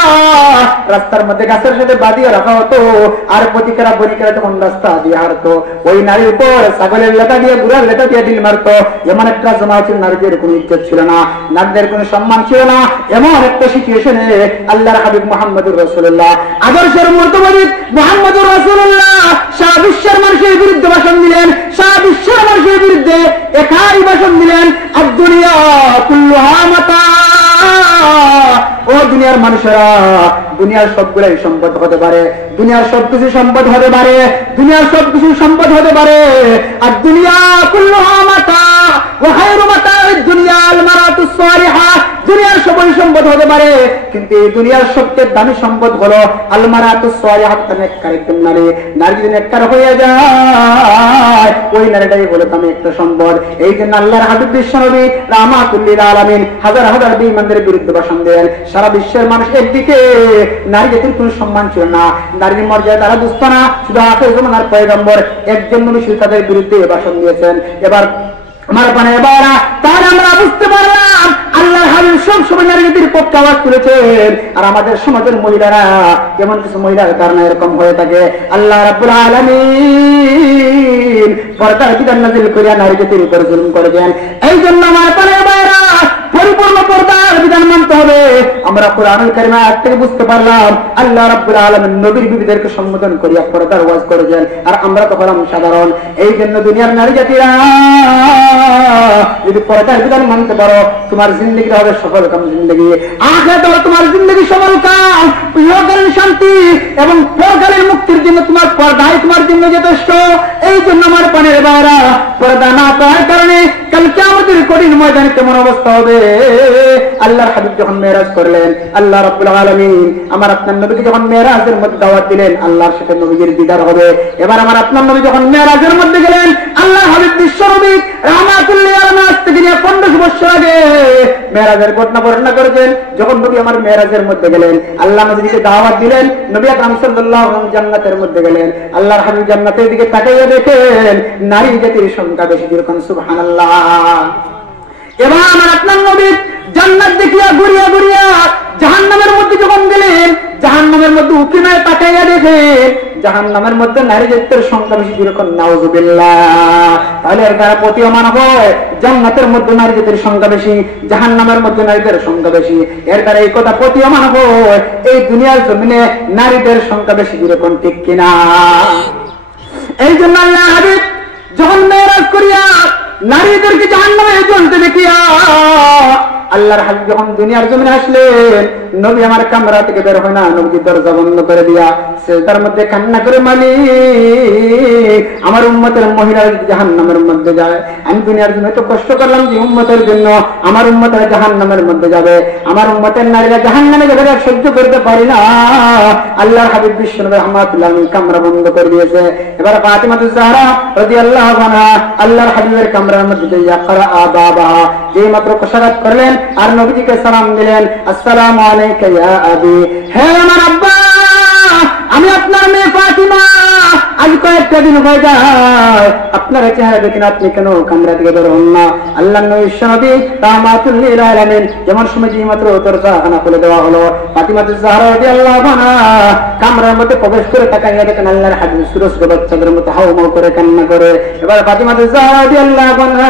রাস্তার মধ্যে গাছের সাথে বাঁধিয়ে রাখা হতো। আর প্রতিকারা বণিকেরা তখন রাস্তা দিয়ে হারতো। ওই নারীর উপর ছাগলের লেটা দিয়ে, বুড়ার লেটা দিয়ে দিল মারতো। এমন একটা জমা ছিল, নারীদের কোনো ইজ্জত ছিল না, নারীদের কোনো সম্মান ছিল না। এমন একটা সিচুয়েশনে আল্লাহর হাবিব মুহাম্মদুর রাসূলুল্লাহ আদর্শের মুহাম্মদুর রাসূলুল্লাহ সারা বিশ্বের মানুষের বিরুদ্ধে ভাষণ দিলেন। সারা বিশ্বের মানুষের বিরুদ্ধে একাই ভাষণ দিলেন, আদ-দুনিয়া কুল্লুহা মাতা। ও দুনিয়ার মানুষেরা, দুনিয়ার সবগুলাই সম্পদ হতে পারে, দুনিয়ার সবকিছু সম্পদ হতে পারে, দুনিয়ার সবকিছু সম্পদ হতে পারে। আদ-দুনিয়া কুল্লুহা মাতা ওয়া খায়রু মাতা'আদ দুনিয়া আল মারাতুস সালিহা। দুনিয়ার সবই সম্পদ হতে পারে, কিন্তু এই দুনিয়ার সবচেয়ে দামি সম্পদ হলো আলমারাতুস সালিহাত, নেককার একজন নারী। নারী যদি নেককার হয়ে যায়, ওই নারীটাই হলো দামি একটা সম্পদ। এই জন্য আল্লাহর হাবিব বিশ্বনবী রাহমাতুল লিল আলামিন হাজার হাজার বেঈমানদের বিরুদ্ধে ভাষণ দেন। সারা বিশ্বের মানুষ একদিকে, নারী জাতির কোনো সম্মান ছিল না, নারীর মর্যাদা তারা বুঝত না। শুধু আখির জামানার পয়গম্বর একজন নবী শুধু তাদের বিরুদ্ধে ভাষণ দিয়েছেন। এবার আমার পানে বাবা, তাহলে আমরা বুঝতে পারলাম আল্লাহর হাবিব সব সময় নারী জাতির পক্ষে আওয়াজ তুলেছেন। আর আমাদের সমাজের মহিলারা, এমন কিছু মহিলার কারণে এরকম হয়ে থাকে। আল্লাহ রাব্বুল আলামিন পর্দার বিধান নাযিল করিয়া নারী জাতির উপর জুলুম করে দেন। এই জন্য আমার পানে বাবা, পরিপূর্ণ পর্দার বিধান মানতে হবে। আমরা কোরআনুল কারীমের আয়াত থেকে বুঝতে পারলাম আল্লাহ রাব্বুল আলামিন নবীর বিবিদেরকে সম্বোধন করিয়া পর্দার ওয়াজ করেছেন, আর আমরা তো হলাম সাধারণ। এই জন্য দুনিয়ার নারী জাতিরা যদি পর্দার বিধান মানতে পারো, তোমার জিন্দগিটা হবে সফল কাম জিন্দগি। আখিরাতে তোমার জিন্দগি সফল কাম, ইহকালীন শান্তি এবং পরকালীন মুক্তির জন্য তোমার পর্দাই তোমার জন্য যথেষ্ট। এই জন্য আমার পানের বাবা, পর্দা না পাওয়ার কারণে কাল কিয়ামতের কঠিন ময়দানে কেমন অবস্থা হবে। আল্লাহর হাবিব যখন মেরাজ করলেন, আল্লাহ রাব্বুল আলামিন আমার আপনার নবীকে যখন মেরাজের মধ্যে দাওয়াত দিলেন, আল্লাহর সাথে নবীর দিদার হবে। এবার আমার আপনার নবী যখন মেরাজের মধ্যে গেলেন, আল্লাহর হাবিব বিশ্বনবী রাহমাতুল লিল আলামিন থেকে নিয়ে 1500 বছর আগে মেরাজের ঘটনা বর্ণনা করেছেন। যখন নবী আমার মেরাজের মধ্যে গেলেন, আল্লাহ নবীকে দাওয়াত দিলেন, নবী আকরাম সাল্লাল্লাহু আলাইহি ওয়াসাল্লাম জান্নাতের মধ্যে গেলেন। আল্লাহর হাবিব জান্নাতের দিকে তাকিয়ে দেখেন নারী জাতির সংখ্যা বেশি। যেরকম সুবহানাল্লাহ। এবার আমার আপনার নবী জান্নাত দেখিয়া ঘুরিয়া ঘুরিয়া জাহান্নামের মধ্যে যখন গেলেন, জাহান্নামের মধ্যে উকি মেরে তাকাইয়া দেখেন জাহান্নামের মধ্যে নারী জাতির সংখ্যা বেশি। যেরকম নাউযুবিল্লাহ। তাহলে এর দ্বারা প্রতীয়মান হয় জান্নাতের মধ্যে নারী জাতির সংখ্যা বেশি, জাহান্নামের মধ্যে নারীদের সংখ্যা বেশি। এর দ্বারা এই কথা প্রতীয়মান হয় এই দুনিয়ার জমিনে নারীদের সংখ্যা বেশি। যেরকম ঠিক কিনা? এই জন্য আল্লাহ হাবিব যখন মেরাজ করিয়া নারীদেরকে জাহান্নামে জ্বলতে দেখিয়া আল্লাহর হাবিব যখন দুনিয়ার জমিনে আসলেন, নবী আমার কামরা থেকে বের হয় না, নবী দরজা বন্ধ করে দিয়া সিজদার মধ্যে কান্না করে, মালিক আমার উম্মতের মহিলারা জাহান্নামের মধ্যে যায়। আমি দুনিয়ার জন্য তো কষ্ট করলাম যে উম্মতের জন্য, আমার উম্মতেরা জাহান্নামের মধ্যে যাবে, আমার উম্মতের নারীরা জাহান্নামে যাবে, সহ্য করতে পারি না। আল্লাহর হাবিব বিশ্বনবী রাহমাতুল্লাহ আলাইহি কামরা বন্ধ করে দিয়েছে। এবার ফাতিমাতুজ জাহরা রাদিয়াল্লাহু আনহা আল্লাহর হাবিবের কামরার মধ্যে যাইয়া ক্বারা বাবাহা যেই মাত্র কসারাত করলেন আর নবীজিকে সালাম দিলেন, আসসালামু আলাইকা ইয়া আবি, হে আমার আব্বা, আমি আপনার মেয়ে ফাতিমা, আজ কয়েকটা দিন হয়ে যায় আপনার চেহারা দেখেন, আপনি কেন কামরা থেকে বের হন না? আল্লাহর নবী বিশ্বনবী রাহমাতুল লিল আলামিন যেমন সময় যেই মাত্র দরজাখানা খুলে দেওয়া হলো, ফাতিমাতুজ জাহরা রাদিয়াল্লাহু আনহা কামরার মধ্যে প্রবেশ করে তাকাইয়া দেখেন আল্লাহর হাবিব সুরজ বাচ্চাদের মতো হাউমাউ করে কান্না করে। এবার ফাতিমাতুজ জাহরা রাদিয়াল্লাহু আনহা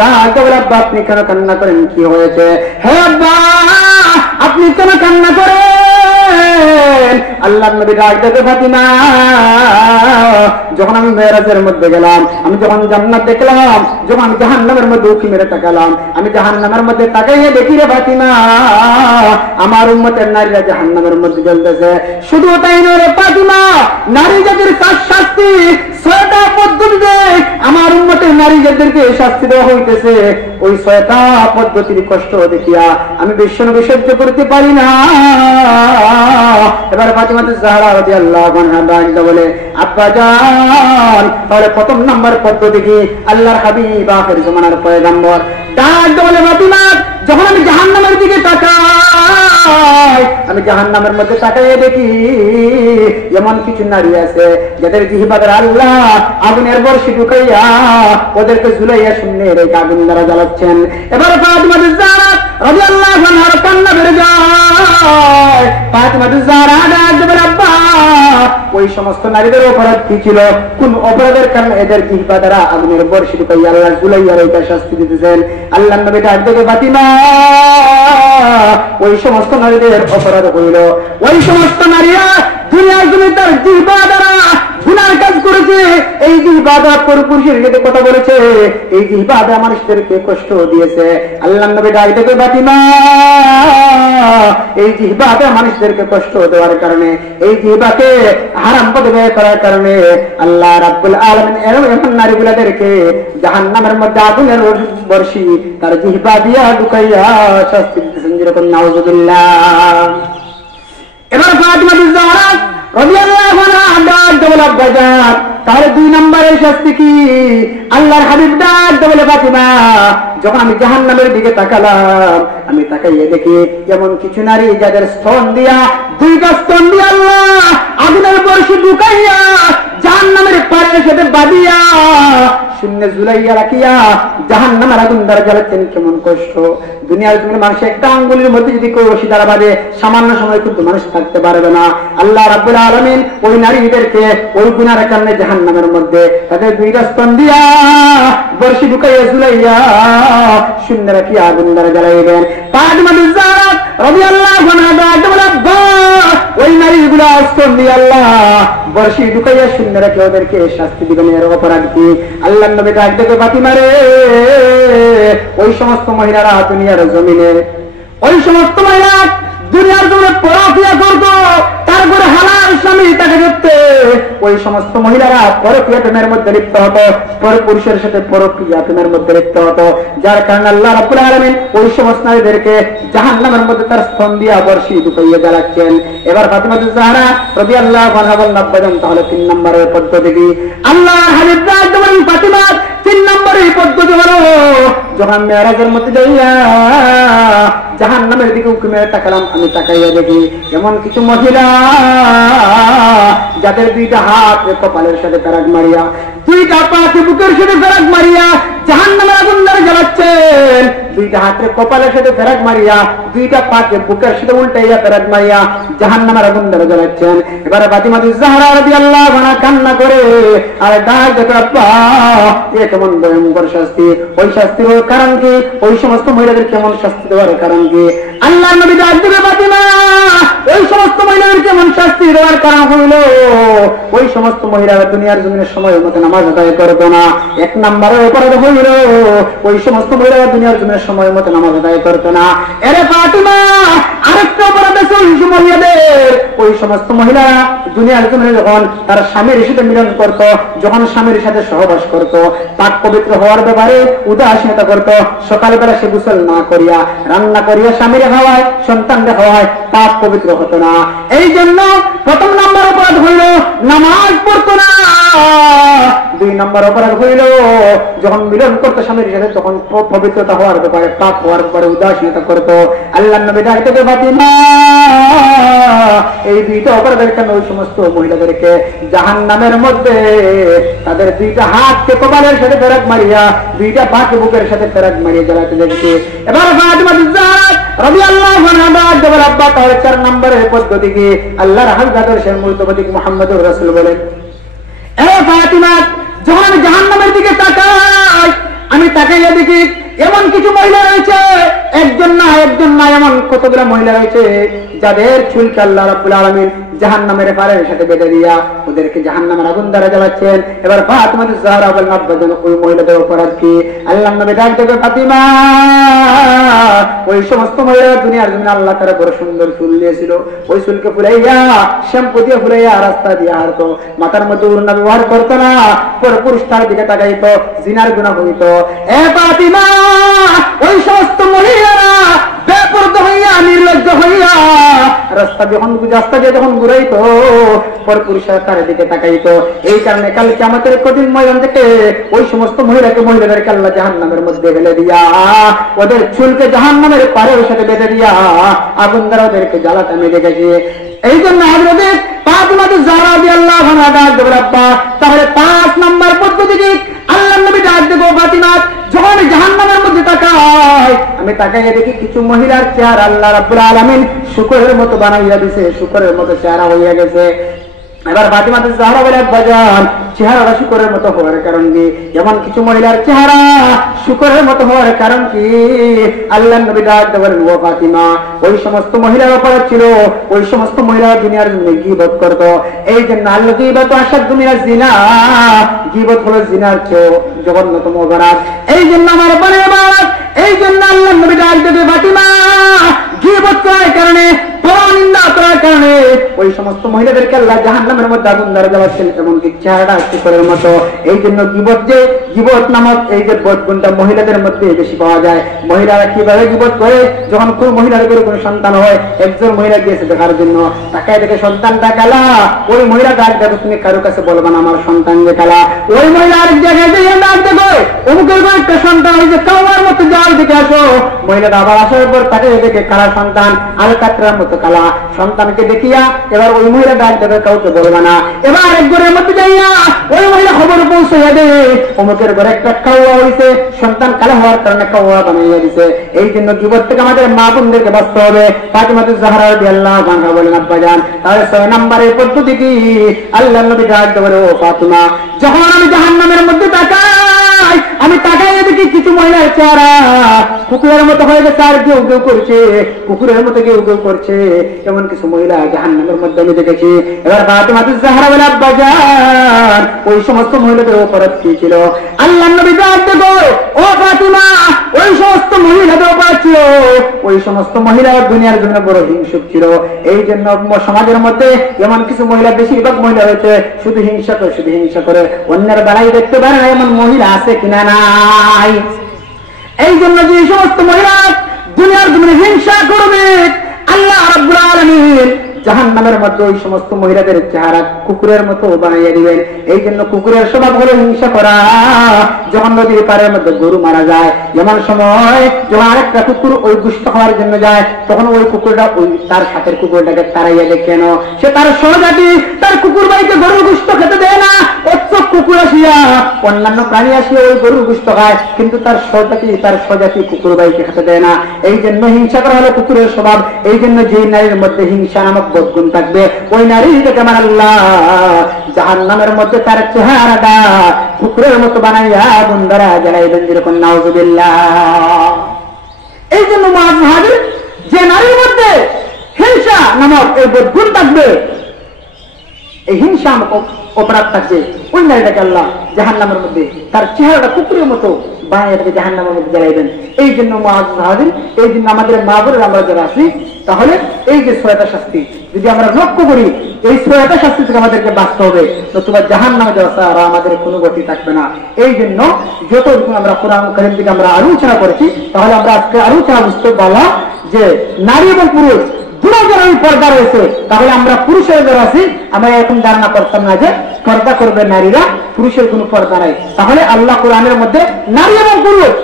ডাক বলে, আব্বা আপনি কেন কান্না করেন, কি হয়েছে? হে আব্বা আপনি কেন কান্না করেন? আল্লাহর নবী ডাক দেখে, ফাতিমা যখন আমি মেরাজের মধ্যে গেলাম, আমি যখন জান্নাত দেখলাম, যখন আমি জাহান্নামের মধ্যে উকি মেরে তাকালাম, আমি জাহান্নামের মধ্যে তাকাইয়ে দেখি রে ফাতিমা আমার উম্মতের নারীরা জাহান্নামের মধ্যে জ্বলতেছে। শুধু তাই নয় রে ফাতিমা, নারী জাতির শাস্তি 6টা পদ্ধতিতে আমার উম্মতের নারী জাতিরকে শাস্তি দেওয়া হইতেছে। ওই 6টা পদ্ধতির কষ্ট দেখিয়া আমি বিশ্বনবী সহ্য করতে পারি না। এবার ফাতিমাতুজ জাহরা রাদিয়াল্লাহু আনহা ডাক বলে, আব্বা জান তাহলে প্রথম নাম্বার পদ্ধতি কি? আল্লাহর হাবিব আখির জামানার পয়গম্বর ডাক বলে, ফাতিমা যখন আমি জাহান্নামের দিকে তাকাই, আমি জাহান্নামের মধ্যে তাকাইয়ে দেখি এমন কিছু নারী আছে যাদের জিহ্বার আল্লাহ আগুনের বর্ষি ঢুকাইয়া ওদেরকে ঝুলাইয়া শূন্যে রেখে আগুন দ্বারা জ্বালাচ্ছেন। এবার ফাতিমাতুজ জাহরা রাদিয়াল্লাহু আনহার কান্না বেড়ে যায়। ফাতিমাতুজ জাহরা ডাক বলে, আব্বা ওই সমস্ত নারীদের অপরাধ কি ছিল? কোন অপরাধের কারণে এদের জিহ্বা দ্বারা আগুনের বর্ষি ঢুকাইয়া আল্লাহ ঝুলাইয়া রেখে শাস্তি দিতেছেন? আল্লাহর নবী ডাক দেখে, ফাতিমা ওই সমস্ত নারীদের অপরাধ হইল ওই সমস্ত নারীরা দুনিয়ার জন্য তার জিহ্বা দ্বারা গুনার কাজ করেছে, এই জিহ্বাটা পুরুষের সাথে কথা বলেছে, এই জিহ্বাটা মানুষদেরকে কষ্ট দিয়েছে। আল্লাহর নবী ডাক দেবে ফাতিমা, এই জিহ্বাটা মানুষদেরকে কষ্ট দেওয়ার কারণে, এই জিহ্বাকে হারাম পথে ব্যয় করার কারণে আল্লাহ রাব্বুল আলামিন এমন নারীগুলাদেরকে জাহান্নামের মধ্যে আগুনের বর্ষি তার জিহ্বা দিয়া ঢুকাইয়া শাস্তি দিতেছেন, যেরকম নাউযুবিল্লাহ। এবার ফাতিমা বিনতে জাহরা রাদিয়াল্লাহু আনহা ডাক দেওয়া বাজার, তাহলে 2 নম্বরের শাস্তি কি? আল্লাহর হাবিব ডাক দেওয়া ফাতিমা, যখন আমি জাহান্নামের দিকে তাকালাম, আমি তাকাইয়ে দেখি এমন কিছু নারী যাদের স্তন দিয়া, 2টা স্তন দিয়া আল্লাহ আগুনের বর্ষি ঢুকাইয়া জাহান্নামের পায়ের সাথে বাঁধিয়া শূন্যে ঝুলাইয়া রাখিয়া জাহান্নামের আগুন দ্বারা জ্বালাচ্ছেন। কেমন কষ্ট! দুনিয়ার জমিনে মানুষ একটা আঙ্গুলের মধ্যে যদি কেউ রশি দ্বারা বাঁধে, সামান্য সময় কিন্তু মানুষ থাকতে পারবে না। আল্লাহ রাব্বুল আলামিন ওই নারীদেরকে ওই গুনার কারণে জাহান্নামের মধ্যে তাদের 2টা স্তন দিয়া বর্ষি ঢুকাইয়া ঝুলাইয়া শূন্য রাখিয়া আগুন দ্বারা জ্বালাইবেন। ফাতিমা বিনতে জাহরা রাদিয়াল্লাহু আনহা ওই নারীগুলা স্তন দিয়ে আল্লাহ বর্ষি ঢুকাইয়া শূন্য রাখে ওদেরকে শাস্তি দিবেন। এর অপরাধ কি? আল্লাহর নবী ডাক দেবে ফাতিমা রে, ওই সমস্ত মহিলারা দুনিয়ার জমিনে, ওই সমস্ত মহিলা দুনিয়ার জমিনে পরকিয়া করতো, তারপরে হালাল স্বামী তাকে দেখতে, ওই সমস্ত মহিলারা পরকিয়া প্রেমের মধ্যে লিপ্ত হতো, পর পুরুষের সাথে পরকিয়া প্রেমের মধ্যে লিপ্ত হতো, যার কারণে আল্লাহ রাব্বুল আলামিন ওই সমস্ত নারীদেরকে জাহান্নামের মধ্যে তার স্তন দিয়া বর্ষি ঢুকাইয়া জ্বালাচ্ছেন। এবার ফাতিমা বিনতে জাহরা রাদিয়াল্লাহু আনহা বলেন, আব্বাজান তাহলে 3 নম্বরের পদ্ধতি কি? আল্লাহর হাবিব ডাক দেবেন ফাতিমা, 3 নম্বরের পদ্ধতি হলো, যখন মেরাজের মধ্যে যাইয়া জাহান্নামের দিকে উঁকি মেরে তাকালাম, আমি তাকাইয়া দেখি এমন কিছু মহিলা যাদের 2টা হাত কপালের সাথে ফেরাক মারিয়া, 2টা পাকে বুকের সাথে ফেরাক মারিয়া জাহান্নামের আগুন দ্বারা জ্বালাচ্ছেন। 2টা হাতে কপালের সাথে ফেরাক মারিয়া, 2টা পাকে বুকের সাথে উল্টাইয়া ফেরাক মারিয়া জাহান্নামের আগুন দ্বারা জ্বালাচ্ছেন। এবারে ফাতিমা বিনতে জাহরা রাদিয়াল্লাহু আনহা কান্না করে আর ডাক দেবে, আব্বা এ কেমন ভয়ঙ্কর শাস্তি! ওই শাস্তির কারণ কি? ওই সমস্ত মহিলাদের কেমন শাস্তি দেওয়ার কারণ কি? আল্লাহর নবী ডাক দেবে ফাতিমা, ওই সমস্ত মহিলাদের কেমন শাস্তি দেওয়ার কারণ হইল, ওই সমস্ত মহিলারা দুনিয়ার জমিনে সময় মতো নামাজ আদায় করতো না। 1 নম্বরের অপরাধ হইল, ওই সমস্ত মহিলারা দুনিয়ার জমিনে সময় মতো নামাজ আদায় করতো না। এরে ফাতিমা, আরেকটা অপরাধ আছে ওই মহিলাদের, ওই সমস্ত মহিলারা দুনিয়ার জমিনে যখন তার স্বামীর সাথে মিলন করত, যখন স্বামীর সাথে সহবাস করত, পাক পবিত্র হওয়ার ব্যাপারে উদাসীনতা করত, সকালবেলা সে গোসল না করিয়া রান্না করিয়া স্বামীর খাওয়ায়, সন্তানদের খাওয়ায়, পাক পবিত্র হতো না। এই জন্য 1 নম্বর অপরাধ হইল নামাজ পড়তো না। 2 নম্বর অপরাধ হইল যখন মিলন করতো স্বামীর সাথে, তখন পবিত্রতা হওয়ার ব্যাপারে, পাক হওয়ার ব্যাপারে উদাসীনতা করত। আল্লাহর নবী ডাক দেবে ফাতিমা, এই 2টা অপরাধের কারণে ওই সমস্ত মহিলাদেরকে জাহান্নামের মধ্যে তাদের 2টা হাতকে কপালের সাথে ফেরাক মারিয়া, 2টা পাকে বুকের সাথে ফেরাক মারিয়া জ্বালাতে দেখছে। এবার ফাতিমা বিনতে জাহরা রাদিয়াল্লাহু আনহা ডাক দেবে, আব্বা তাহলে 4 নম্বরের পদ্ধতি কি? আল্লাহর হাবিবের শেষ মুর্তবাদী মুহাম্মদুর রাসূল বলেন, এ ফাতিমা, যখন আমি জাহান্নামের দিকে তাকাই, আমি তাকাইয়া দেখি এমন কিছু মহিলা রয়েছে, একজন না এমন কতগুলো মহিলা রয়েছে যাদের চুলকে আল্লাহ রাব্বুল আলামিন জাহান্নামের পারের সাথে বেঁধে দিয়া ওদেরকে জাহান্নামের আগুন দ্বারা জ্বালাচ্ছেন। এবার ফাতিমা বিনতে জাহরা বলেন, আব্বাজান ওই মহিলাদের অপরাধ কি? আল্লাহর নবী ডাক দেবে ফাতিমা, ওই সমস্ত মহিলারা দুনিয়ার জমিনে আল্লাহ তাআলা বড় সুন্দর চুল দিয়েছিল, ওই চুলকে ফুলাইয়া শ্যাম্পু দিয়ে ফুলাইয়া রাস্তা দিয়ে হাঁটতো, মাথার মধ্যে ওড়না ব্যবহার করতো না, পরে পুরুষ তার দিকে তাকাইতো, জিনার গুনাহ হইতো। এ ফাতিমা, ওই সমস্ত মহিলারা বেপরদা হইয়া, নির্লজ্জ হইয়া রাস্তা দিয়ে যখন ঘুরাইতো, পর পুরুষরা তার দিকে তাকাইতো। এই কারণে কাল কিয়ামতের কঠিন ময়দান থেকে ওই সমস্ত মহিলাদেরকে আল্লাহ জাহান্নামের মধ্যে ফেলে দিয়া, ওদের চুলকে জাহান্নামের পারের সাথে বেঁধে দিয়া আগুন দ্বারা ওদেরকে জ্বালাতে আমি দেখেছি। এই জন্য হযরত ফাতিমা বিনতে জাহরা রাদিয়াল্লাহু আনহা ডাক দেবে, আব্বা তাহলে 5 নম্বর পদ্ধতি কি? আল্লাহর নবী ডাক দেবে, ফাতিমা, যখন আমি জাহান্নামের মধ্যে তাকাই, আমি তাকাইয়া দেখি কিছু মহিলার চেহারা আল্লাহ রাব্বুল আলামিন শুকরের মতো বানাইয়া দিয়েছে, শুকরের মতো চেহারা হইয়া গেছে। এবার ফাতিমা জাহরা বলে বাজান চেহারাটা শুকরের মতো হওয়ার কারণ কি? এমন কিছু মহিলার চেহারা শুকরের মতো হওয়ার কারণ কি? আল্লাহ নবী ডাক বলেন, ও ফাতিমা, ওই সমস্ত মহিলার অপরাধ ছিল, ওই সমস্ত মহিলারা দুনিয়ার জন্য গীবত করত। এই জন্য আল্লাহ গীবত আসাদ দুনিয়ার জিনা, গীবত হলো জিনার চেয়েও জঘন্যতম অপরাধ। এই জন্য আমার বলে এই জন্য আল্লাহ নবী ডাক দেবে, ফাতিমা গীবত করার কারণে, পরনিন্দা করার কারণে ওই সমস্ত মহিলাদেরকে আল্লাহ জাহান্নামের মধ্যে আগুন দ্বারা জ্বালাচ্ছেন, এমনকি চেহারাটা শুকরের মতো। এই জন্য গীবত নামক এই যে বদগুণটা মহিলাদের মধ্যে বেশি পাওয়া যায়। মহিলারা কিভাবে গীবত করে? যখন কোন মহিলার কোনো সন্তান হয়, একজন মহিলা গিয়েছে দেখার জন্য, তাকে দেখে সন্তানটা কালা, ওই মহিলা ডাক দেবে, তুমি কারো কাছে বলবা না আমার সন্তান যে কালা। ওই মহিলা আরেক জায়গায় দিয়ে ডাক দেবে, অমুকের একটা সন্তান হয়েছে কাওয়ার মতো, যাও দেখে আসো। মহিলাটা আবার আসার পর তাকে দেখে কালা সন্তান, আল কাতরার মতো কালা সন্তানকে দেখিয়া এবার ওই মহিলা ডাক দেবে, কাউকে বলবে না। এবার এক ঘরের মধ্যে যাইয়া ওই মহিলা খবর পৌঁছাইয়া দেবে, অমুকের ঘরে একটা কাওয়া হয়েছে, সন্তান কালা হওয়ার কারণে কাওয়া বানাইয়া দিছে। এই জন্য গীবত থেকে আমাদের মা বোনদেরকে বাঁচতে হবে। ফাতিমা জাহরা রাদিয়াল্লাহু আনহা বলেন, আব্বাজান তাহলে 6 নম্বরের পদ্ধতি কি? আল্লাহ নবী ডাক দেবে, ও ফাতিমা, যখন আমি জাহান্নামের মধ্যে তাকাই, আমি তাকাই দেখি কিছু মহিলার চেহারা কুকুরের মতো হয়ে গেছে, আর কেউ কেউ করছে, কুকুরের মতো কেউ কেউ করছে, এমন কিছু মহিলা জাহান্নামের মধ্যে আমি দেখেছি। এবার ফাতিমা জাহরা বলে, আব্বাজান ওই সমস্ত মহিলাদের অপরাধ কি ছিল? আল্লাহ নবী ডাক দেবে, ও ফাতিমা, ওই সমস্ত মহিলাদের অপরাধ ছিল, ওই সমস্ত মহিলা দুনিয়ার জন্য বড় হিংসুক ছিল। এই জন্য সমাজের মধ্যে এমন কিছু মহিলা, বেশিরভাগ মহিলা হয়েছে শুধু হিংসা করে, শুধু হিংসা করে, অন্যের বেলায় দেখতে পারে না এমন মহিলা আছে কিনা? নাই। এই জন্য যে সমস্ত মহিলা দুনিয়ার জন্য হিংসা করবে, আল্লাহ রাব্বুল আলামিন জাহান্নামের মধ্যে ওই সমস্ত মহিলাদের চেহারা কুকুরের মতো বানাইয়া দিবেন। এই জন্য কুকুরের স্বভাব হলো হিংসা করা। যখন নদীর পাড়ের মধ্যে গরু মারা যায়, এমন সময় যখন আরেকটা কুকুর ওই দুষ্ট খাওয়ার জন্য যায়, তখন ওই কুকুরটা ওই তার সাথের কুকুরটাকে তাড়াইয়া দেয়। কেন? সে তার সহজাতি, তার কুকুর ভাইকে গরুর গুস্ত খেতে দেয় না। কুকুর আসিয়া, অন্যান্য প্রাণী আসিয়া ওই গরুর গুস্ত খায়, কিন্তু তার স্বজাতি কুকুর ভাইকে খেতে দেয় না। এই জন্য হিংসা করা হলো কুকুরের স্বভাব। এই জন্য যে নারীর মধ্যে হিংসা নামক বদগুণ থাকবে, ওই নারীকে আমার আল্লাহ জাহান্নামের মধ্যে তার চেহারাটা কুকুরের মতো বানাইয়া আগুন দ্বারা জ্বালাইবেন, যেরকম নাউযুবিল্লাহ। এই জন্য মুআযযাদের যে নারীর মধ্যে হিংসা নামক এই বদগুণ থাকবে, এই হিংসা অপরাধ থাকবে, ওই নারীটাকে আল্লাহ জাহান্নামের মধ্যে তার চেহারাটা কুকুরের মতো বানিয়ে তাকে জাহান্নামের মধ্যে জ্বালাইবেন। এই জন্য মুআযযাদের, এই জন্য আমাদের মা বোনেরা আমরা যারা আছি, তাহলে এই যে 6টা শাস্তি যদি আমরা লক্ষ্য করি, এই 6টা শাস্তি থেকে আমাদেরকে বাঁচতে হবে, নতুবা জাহান্নামে যাওয়া ছাড়া আমাদের কোনো গতি থাকবে না। এই জন্য যতটুকু আমরা কোরআন কারীম থেকে আমরা আলোচনা করেছি, তাহলে আমরা আজকে আলোচনা বুঝতে পারলাম যে নারী এবং পুরুষ দুজনের ওই পর্দা রয়েছে। তাহলে আমরা পুরুষের যারা আছি, আমরা এখন ধারণা করতাম না যে পর্দা করবে নারীরা, পুরুষের কোনো পর্দা নাই। তাহলে আল্লাহ কোরআনের মধ্যে নারী এবং পুরুষ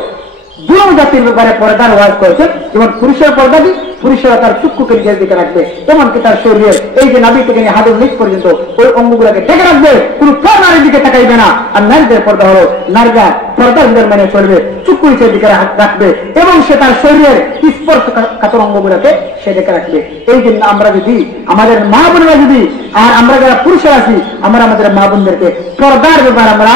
দুই জাতির ব্যাপারে পর্দার ওয়াজ করেছে। যেমন পুরুষের পর্দা কি? পুরুষেরা তার চক্ষুকে নিজের দিকে রাখবে, এমনকি তার শরীরের এই যে নাভি থেকে নিয়ে হাতের নিচ পর্যন্ত ওই অঙ্গগুলোকে ঢেকে রাখবে, কোনো নারীর দিকে তাকাইবে না। আর নারীদের পর্দা হলো নারীরা পর্দার মেনে চলবে, চক্ষু নিচের দিকে রাখবে, এবং সে তার শরীরের স্পর্শ কাতর অঙ্গগুলোকে সে ঢেকে রাখবে। এই জন্য আমরা যদি আমাদের মা বোনেরা যদি, আর আমরা যারা পুরুষেরা আছি, আমরা আমাদের মা বোনদেরকে পর্দার ব্যাপার আমরা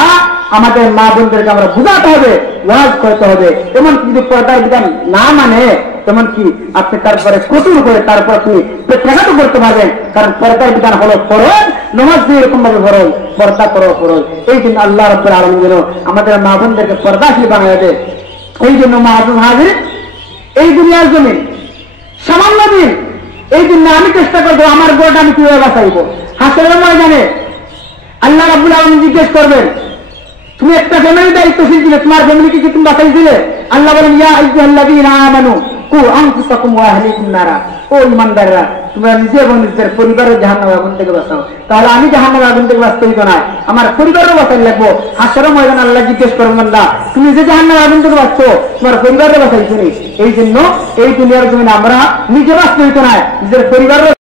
আমাদের মা বোনদেরকে আমরা বুঝাতে হবে, ওয়াজ করতে হবে। এমন যদি পর্দার বিধান না মানে, তেমন কি আপনি তারপরে কঠোর করে তারপর আপনি প্রত্যাঘাত করতে পারবেন। কারণ পর্দার বিধান হলো ফরজ, নামাজ দিয়ে এরকম ভাবে ফরজ, পর্দা করো ফরজ। এই জন্য আল্লাহ রাব্বুল আলামিন যেন আমাদের মা বোনদেরকে পর্দাশীল বানিয়ে দেয়। এই জন্য মুআযযাদের এই দুনিয়ার জমিন সামান্য দিন, এই জন্য আমি চেষ্টা করবো আমার গোটা আমি কিভাবে বাঁচাইবো। হাসরের ময়দানে আল্লাহ রাব্বুল আলামিন জিজ্ঞেস করবেন, তুমি একটা ফ্যামিলি দায়িত্বশীল ছিলে, তোমার ফ্যামিলিকে কি তুমি বাঁচাইছিলে? আল্লাহ বলেন, ইয়া আইয়ুহাল্লাযীনা আমানু কু আনফুসাকুম ওয়া আহলিকুম নারা, ও ঈমানদাররা তোমরা নিজে এবং নিজের পরিবারের জাহান্নামের আগুন থেকে বাঁচাও। তাহলে আমি জাহান্নামের আগুন থেকে বাঁচতে হইতো না, আমার পরিবারও বাঁচাই লাগবো। হাসরের ময়দানে আল্লাহ জিজ্ঞেস করবেন, বান্দা তুমি যে জাহান্নামের আগুন থেকে বাঁচছো, তোমার পরিবারও বাঁচাইছো নি? এই জন্য এই দুনিয়ার জমিনে আমরা নিজে বাঁচতে হইতো না, নিজের পরিবারের